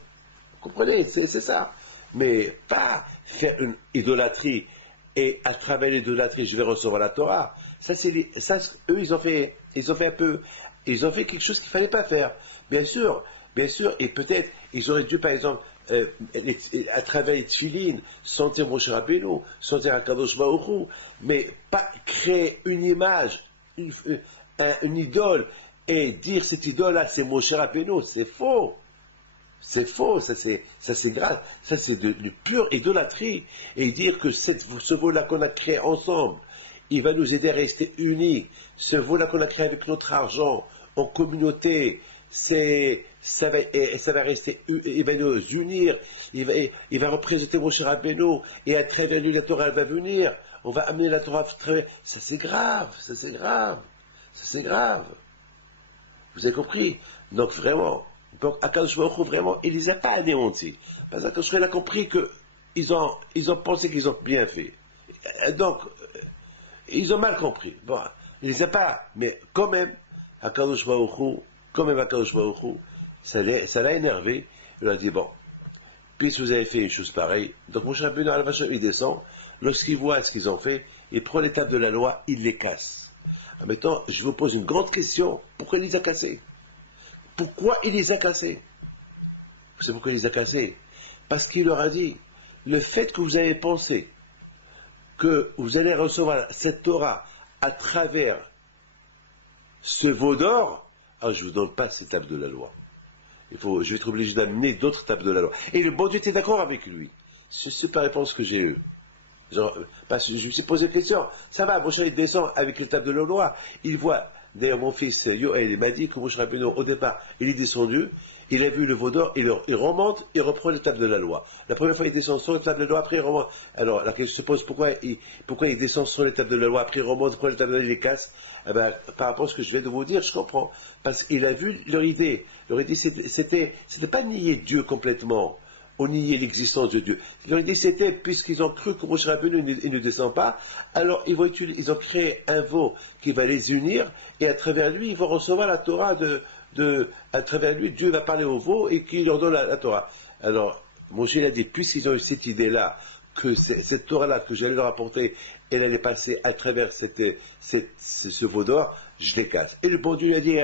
Vous comprenez? C'est ça. Mais pas faire une idolâtrie et à travers l'idolâtrie, je vais recevoir la Torah. Eux, ils ont fait quelque chose qu'il fallait pas faire. Bien sûr, et peut-être, ils auraient dû, par exemple, à travers les tfilines, sentir Moshe Rabbeinu, sentir Akadosh Baruch Hu, mais pas créer une image, une idole, et dire cette idole-là, c'est Moshe Rabbeinu, c'est faux. C'est faux, ça c'est grave, ça c'est de pure idolâtrie. Et dire que ce veau-là qu'on a créé ensemble, il va nous aider à rester unis. Ce veau-là qu'on a créé avec notre argent, en communauté, ça va rester, il va nous unir, il va représenter Moshe Rabbeinu, et à travers lui la Torah elle va venir. On va amener la Torah à travers. Ça c'est grave. Vous avez compris? Donc vraiment. Donc, Akadosh Baruch Hu, vraiment, il ne les a pas anéantis. Parce qu'Akadosh Baruch Hu a compris qu'ils ont pensé qu'ils ont bien fait. Donc, ils ont mal compris. Bon, il ne les a pas, mais quand même, Akadosh Baruch Hu, Ça l'a énervé. Il a dit, bon, puisque vous avez fait une chose pareille, donc Moshe Rabbeinu il descend, lorsqu'il voit ce qu'ils ont fait, il prend les tables de la loi, il les casse. Maintenant, je vous pose une grande question, pourquoi il les a cassés? Pourquoi il les a cassés? Vous savez pourquoi il les a cassés? Parce qu'il leur a dit, le fait que vous avez pensé que vous allez recevoir cette Torah à travers ce veau d'or, alors je ne vous donne pas ces tables de la loi. Je vais être obligé d'amener d'autres tables de la loi. Et le bon Dieu était d'accord avec lui. C'est la réponse que j'ai eue. Parce que je me suis posé la question, ça va, Moshe il descend avec le table de la loi, il voit, d'ailleurs mon fils Yoel, il m'a dit que Moshe Rabbeinu, au départ, il est descendu, il a vu le veau d'or, il remonte, il reprend le table de la loi. La première fois il descend sur la table de la loi, après il remonte. Alors la question se pose, pourquoi il descend sur les tables de la loi, après il remonte, prend les tables de la loi, il les casse? Eh ben, par rapport à ce que je viens de vous dire, je comprends. Parce qu'il a vu leur idée. Leur idée, c'était pas nier Dieu complètement, ou nier l'existence de Dieu. Leur idée, c'était, puisqu'ils ont cru que Moshe Rabbeinu il ne descend pas, alors ils ont créé un veau qui va les unir, et à travers lui, ils vont recevoir la Torah à travers lui, Dieu va parler au veau et qu'il leur donne la Torah. Alors, Moshe a dit, puisqu'ils ont eu cette idée-là, que cette Torah-là que j'allais leur apporter, elle allait passer à travers ce veau d'or, je les casse. Et le bon Dieu lui a dit,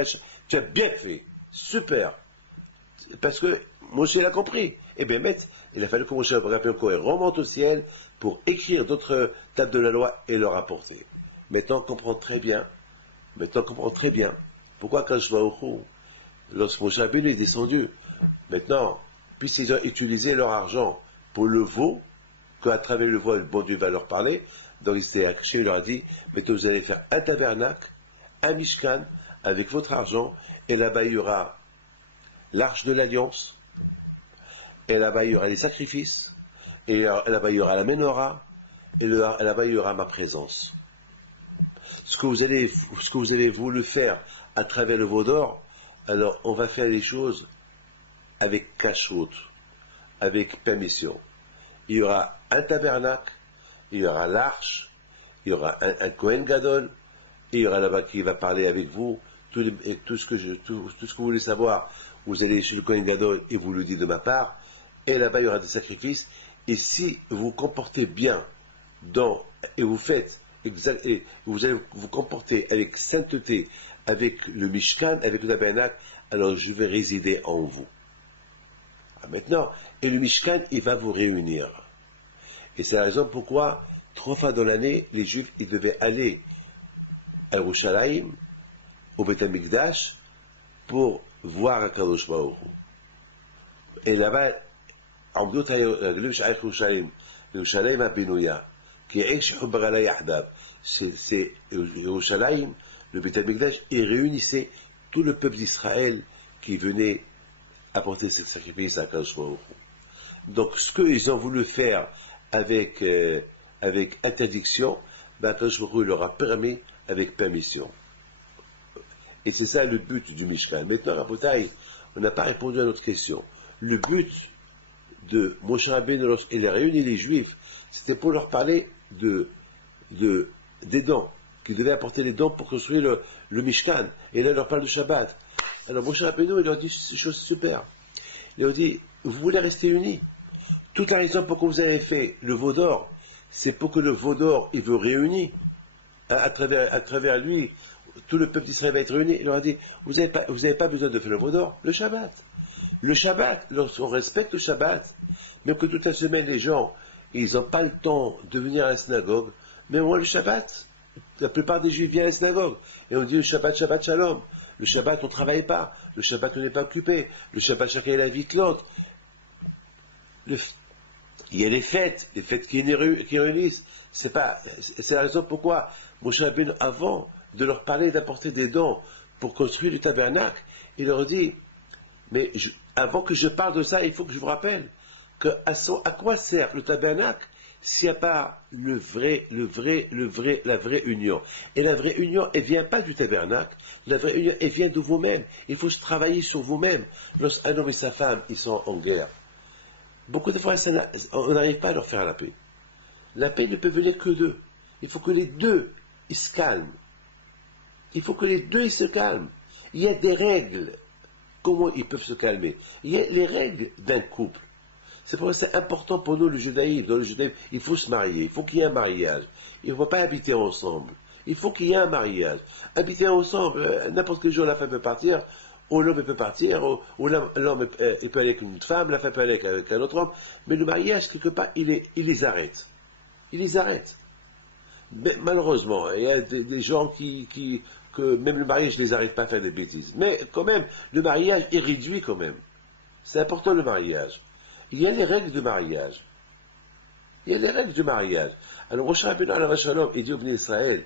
tu as bien fait, super. Parce que Moshe l'a compris. Et bien, il a fallu que Moshe remonte au ciel pour écrire d'autres tables de la loi et leur apporter. Maintenant, on comprend très bien. Pourquoi quand je vais au Khou, lorsque Moshe Rabbeinu est descendu, maintenant, puisqu'ils ont utilisé leur argent pour le veau, qu'à travers le veau, le bon Dieu va leur parler, donc il leur a dit, maintenant vous allez faire un tabernacle, un mishkan, avec votre argent, et là-bas il y aura l'arche de l'alliance, et là-bas il y aura les sacrifices, et là-bas il y aura la menorah, et là-bas il y aura ma présence. Ce que vous avez voulu faire à travers le veau d'or, alors on va faire les choses avec kashrut, avec permission. Il y aura un tabernacle, il y aura l'arche, il y aura un Kohen Gadol, et il y aura là-bas qui va parler avec vous, tout ce que vous voulez savoir, vous allez chez le Kohen Gadol et vous le dites de ma part, et là-bas il y aura des sacrifices, et si vous vous comportez bien et vous faites et vous allez vous comporter avec sainteté, avec le Mishkan, avec le tabernacle, alors je vais résider en vous. Maintenant, et le Mishkan, il va vous réunir. Et c'est la raison pourquoi, 3 fois dans l'année, les Juifs, ils devaient aller à Yerushalayim, au Beth Amikdash, pour voir HaKadosh Baruch Hu. Et là-bas, עומדות הרגלים של ערך ירושלים הבנויה, כי ערך שחובר עליה יחדיו. C'est Yerushalayim, le Beth Amikdash, et réunissait tout le peuple d'Israël qui venait apporter ses sacrifices à HaKadosh Baruch Hu. Donc, ce qu'ils ont voulu faire avec interdiction, HaKadosh Baruch Hu leur a permis avec permission. Et c'est ça le but du Mishkan. Maintenant, Rabotai, on n'a pas répondu à notre question. Le but de Moshe Rabbeinu lorsqu'il a réuni les Juifs, c'était pour leur parler des dons, qu'ils devaient apporter les dons pour construire le Mishkan. Et là, il leur parle de Shabbat. Alors Moshe Rabbeinu, il leur dit ces choses super. Il leur dit, vous voulez rester unis. Toute la raison pour que vous avez fait le veau d'or, c'est pour que le veau d'or, il veut réunir. À travers lui, tout le peuple d'Israël va être réuni. Il leur a dit, vous n'avez pas besoin de faire le veau d'or, le Shabbat. Le Shabbat, lorsqu'on respecte le Shabbat, même que toute la semaine, les gens, ils n'ont pas le temps de venir à la synagogue, mais moi, le Shabbat, la plupart des Juifs viennent à la synagogue, et on dit le Shabbat, Shabbat Shalom. Le Shabbat, on ne travaille pas. Le Shabbat, on n'est pas occupé. Le Shabbat, chacun est vie de l'autre. Il y a les fêtes qui réunissent. C'est la raison pourquoi Moshe Rabbeinu, avant de leur parler d'apporter des dons pour construire le tabernacle, il leur dit, mais avant que je parle de ça, il faut que je vous rappelle à quoi sert le tabernacle s'il n'y a pas la vraie union. Et la vraie union, elle ne vient pas du tabernacle. La vraie union, elle vient de vous-même. Il faut travailler sur vous-même. Lorsqu'un homme et sa femme, ils sont en guerre, beaucoup de fois, on n'arrive pas à leur faire la paix. La paix ne peut venir que d'eux. Il faut que les deux, ils se calment. Il faut que les deux, ils se calment. Il y a des règles comment ils peuvent se calmer? Il y a les règles d'un couple. C'est pour ça que c'est important pour nous, le judaïsme. Dans le judaïsme, il faut se marier, il faut qu'il y ait un mariage. Il ne faut pas habiter ensemble. Il faut qu'il y ait un mariage. Habiter ensemble, n'importe quel jour, la femme peut partir, ou l'homme peut partir, ou l'homme il peut aller avec une femme, la femme peut aller avec un autre homme. Mais le mariage, quelque part, il les arrête. Il les arrête. Mais malheureusement, il y a des gens que même le mariage ne les arrête pas à faire des bêtises. Mais quand même, le mariage est réduit quand même. C'est important le mariage. Il y a les règles de mariage. Il y a les règles de mariage. Alors, Moshe Rabbeinu alav shalom, il dit au Bnei Israël,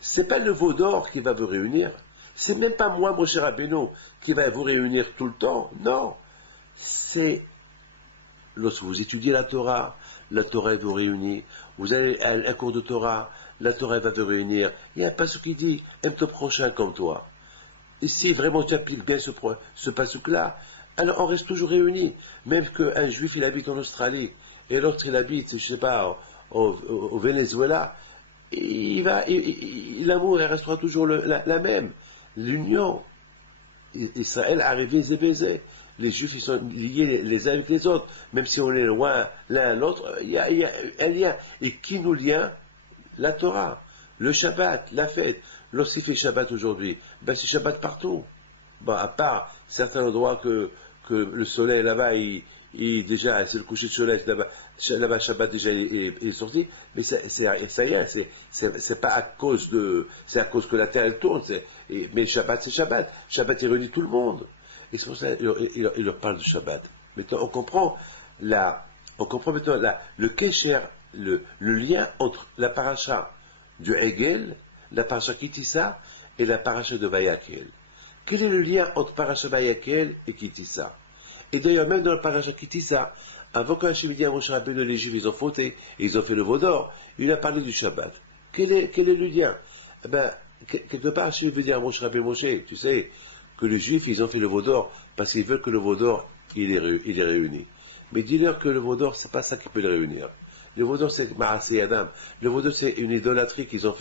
c'est pas le veau d'or qui va vous réunir. C'est même pas moi, Moshe Rabbeinu, qui va vous réunir tout le temps. Non. C'est lorsque vous étudiez la Torah vous réunit. Vous allez à un cours de Torah, la Torah va vous réunir. Il y a un passage qui dit, aime ton prochain comme toi. Et si vraiment tu appliques bien ce passage-là, alors on reste toujours réunis. Même qu'un juif, il habite en Australie, et l'autre, il habite, je ne sais pas, au Venezuela, l'amour, il restera toujours la même. L'union. Israël arrive et baiser. Les juifs, ils sont liés les uns avec les autres. Même si on est loin l'un à l'autre, il y a un lien. Et qui nous lie? La Torah, le Shabbat, la fête. Lorsqu'il fait Shabbat aujourd'hui, ben c'est Shabbat partout. Bon, à part certains endroits que le soleil là-bas, déjà, c'est le coucher de soleil là-bas, Shabbat déjà est sorti, mais c'est rien, c'est pas à cause c'est à cause que la terre elle tourne, mais Shabbat c'est Shabbat, Shabbat il réunit tout le monde, et c'est pour ça qu'il leur parle de Shabbat. Maintenant, on comprend maintenant le kesher, le lien entre la paracha du Hegel, la paracha Kitissa et la paracha de Vayakel. Quel est le lien entre paracha Vayakel et Kitissa? Et d'ailleurs, même dans la paracha Kitissa, avant qu'Hachem dise à Moshe Rabbeinu, les Juifs, ils ont fauté, et ils ont fait le veau d'or, il a parlé du Shabbat. Quel est le lien? Eh ben, quelque part, Hachem veut dire à Moshe Rabbeinu, Moshe, tu sais, que les Juifs, ils ont fait le veau d'or, parce qu'ils veulent que le veau d'or, il est réuni. Mais dis-leur que le veau d'or, c'est pas ça qui peut les réunir. Le veau d'or, c'est Maaseh Adam. Le veau d'or, c'est une idolâtrie qu'ils ont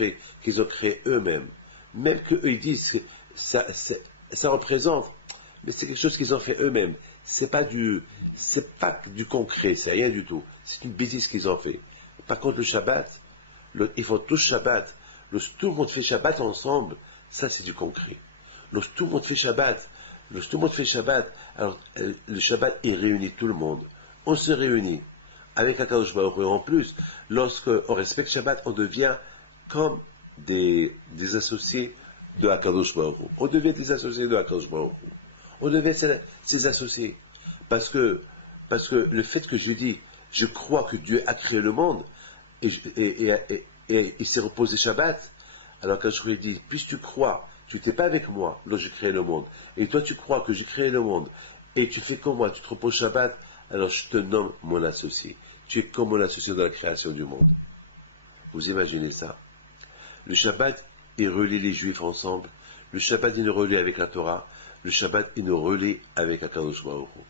créée eux-mêmes. Même qu'eux, ils disent que ça représente, mais c'est quelque chose qu'ils ont fait eux-mêmes. C'est pas du concret, c'est rien du tout. C'est une bêtise qu'ils ont fait. Par contre, le Shabbat, ils font tous Shabbat. Lorsque tout le monde fait Shabbat ensemble, ça c'est du concret. Lorsque tout le monde fait Shabbat, alors le Shabbat, il réunit tout le monde. On se réunit avec Akadosh Baruch Hu. En plus, lorsqu'on respecte Shabbat, on devient comme des associés de Akadosh Baruch Hu. On devient des associés de Akadosh Baruch Hu. On devient ses associés. Parce que le fait que je lui dis, je crois que Dieu a créé le monde, et il s'est reposé Shabbat, alors quand je lui ai dit, puisque tu crois, tu n'étais pas avec moi lorsque j'ai créé le monde, et toi tu crois que j'ai créé le monde, et tu fais comme moi, tu te reposes Shabbat, alors je te nomme mon associé. Tu es comme mon associé dans la création du monde. Vous imaginez ça? Le Shabbat, il relie les Juifs ensemble. Le Shabbat, il nous relie avec la Torah. Le Shabbat, il nous relie avec Akadosh Baruch Hu.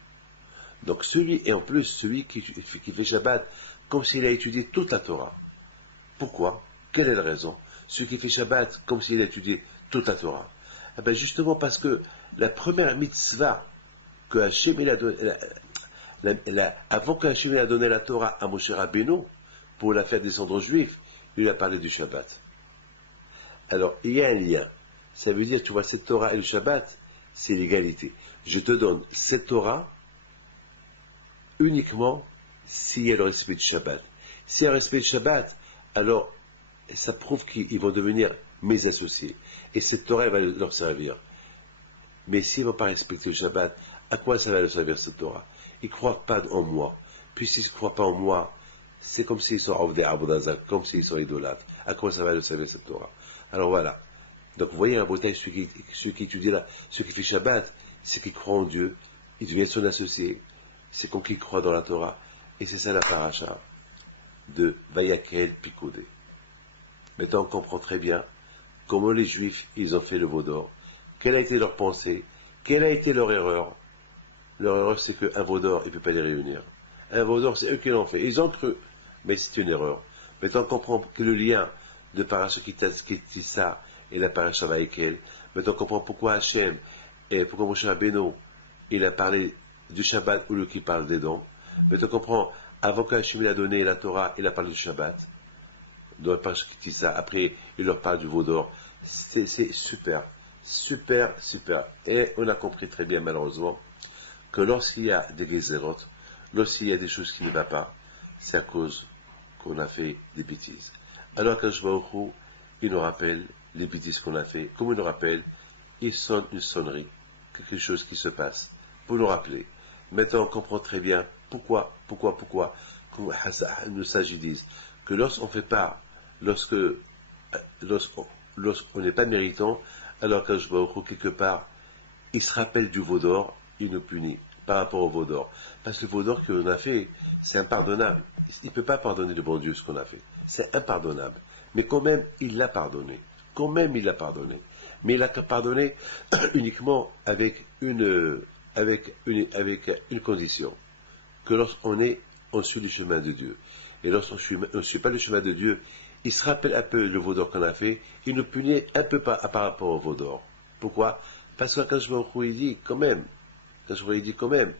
Donc et en plus, celui qui fait Shabbat, comme s'il a étudié toute la Torah. Pourquoi? Quelle est la raison? Celui qui fait Shabbat, comme s'il a étudié toute la Torah. Eh bien justement parce que la première mitzvah que Hachem il a donné, avant que Hachem a donné la Torah à Moshe Rabbeinu, pour la faire descendre aux Juifs, il a parlé du Shabbat. Alors, il y a un lien. Ça veut dire, tu vois, cette Torah et le Shabbat, c'est l'égalité. Je te donne cette Torah uniquement s'il y a le respect du Shabbat. S'il y a le respect du Shabbat, alors ça prouve qu'ils vont devenir mes associés. Et cette Torah va leur servir. Mais s'ils ne vont pas respecter le Shabbat, à quoi ça va leur servir cette Torah? Ils ne croient pas en moi. Puisqu'ils ne croient pas en moi, c'est comme s'ils sont Avdei Abodazak, comme s'ils sont idolâtres. À quoi ça va leur servir cette Torah? Alors voilà. Donc vous voyez, un bouteille, ceux qui étudient là, ceux qui font Shabbat, ceux qui croient en Dieu, ils deviennent son associé. C'est comme qu'ils croient dans la Torah. Et c'est ça la paracha de Vayakel Pikodé. Maintenant on comprend très bien comment les Juifs, ils ont fait le veau d'or. Quelle a été leur pensée? Quelle a été leur erreur? Leur erreur, c'est qu'un veau d'or, il ne peut pas les réunir. Un veau d'or, c'est eux qui l'ont fait. Ils ont cru, mais c'est une erreur. Maintenant on comprend que le lien de paracha Kitissa et la paracha Vayakel, maintenant on comprend pourquoi Hachem Et pourquoi Moshe Rabbeinu, il a parlé du Shabbat ou le qui parle des dons. Mais tu comprends, avant qu'Hachem a donné la Torah, il a parlé du Shabbat. Dans le page qui dit ça, après, il leur parle du veau d'or. C'est super, super, super. Et on a compris très bien, malheureusement, que lorsqu'il y a des gézérotes, lorsqu'il y a des choses qui ne vont pas, c'est à cause qu'on a fait des bêtises. Alors quand je vois au coup, il nous rappelle les bêtises qu'on a fait. Comme il nous rappelle, il sonne une sonnerie, quelque chose qui se passe, pour nous rappeler. Maintenant, on comprend très bien pourquoi, comme nous s'agit que lorsqu'on fait pas, lorsqu'on n'est pas méritant, alors quand je vois au coup quelque part, il se rappelle du veau d'or, il nous punit par rapport au veau d'or. Parce que le veau d'or qu'on a fait, c'est impardonnable. Il ne peut pas pardonner le bon Dieu ce qu'on a fait. C'est impardonnable. Mais quand même, il l'a pardonné. Quand même, il l'a pardonné. Mais il l'a pardonné uniquement avec une condition. Que lorsqu'on est en dessous du chemin de Dieu. Et lorsqu'on ne suit pas le chemin de Dieu, il se rappelle un peu le veau d'or qu'on a fait, il nous punit un peu par rapport au veau d'or. Pourquoi? Parce que quand je me dis quand même,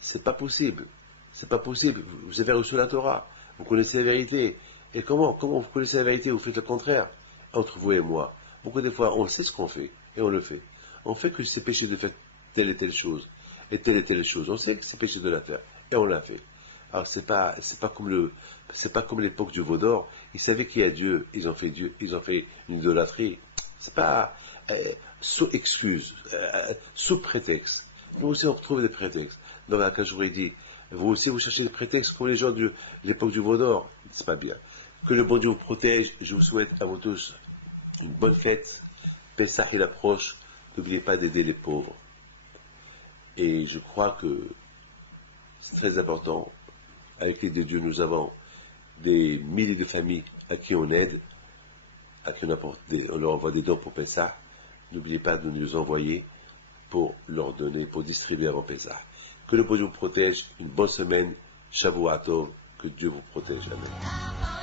c'est pas possible. C'est pas possible. Vous avez reçu la Torah, vous connaissez la vérité. Et comment vous connaissez la vérité? Vous faites le contraire entre vous et moi. Beaucoup de fois, on sait ce qu'on fait, et on le fait. On fait que c'est péché de faire telle et telle chose, et telle chose. On sait que c'est péché de la faire, et on l'a fait. Alors c'est pas comme l'époque du veau d'or. Ils savaient qu'il y a Dieu, ils ont fait une idolâtrie. C'est pas sous excuse, sous prétexte. Nous aussi on retrouve des prétextes. Donc quand je vous ai dit, vous aussi vous cherchez des prétextes comme les gens de l'époque du veau d'or. C'est pas bien. Que le bon Dieu vous protège. Je vous souhaite à vous tous une bonne fête. Pessah il approche. N'oubliez pas d'aider les pauvres. Et je crois que c'est très important. Avec l'aide de Dieu, nous avons des milliers de familles à qui on aide, à qui on leur envoie des dons pour Pessah. N'oubliez pas de nous envoyer pour leur donner, pour distribuer avant Pessah. Que le bon Dieu vous protège. Une bonne semaine. Shavuot Tov. Que Dieu vous protège. Amen.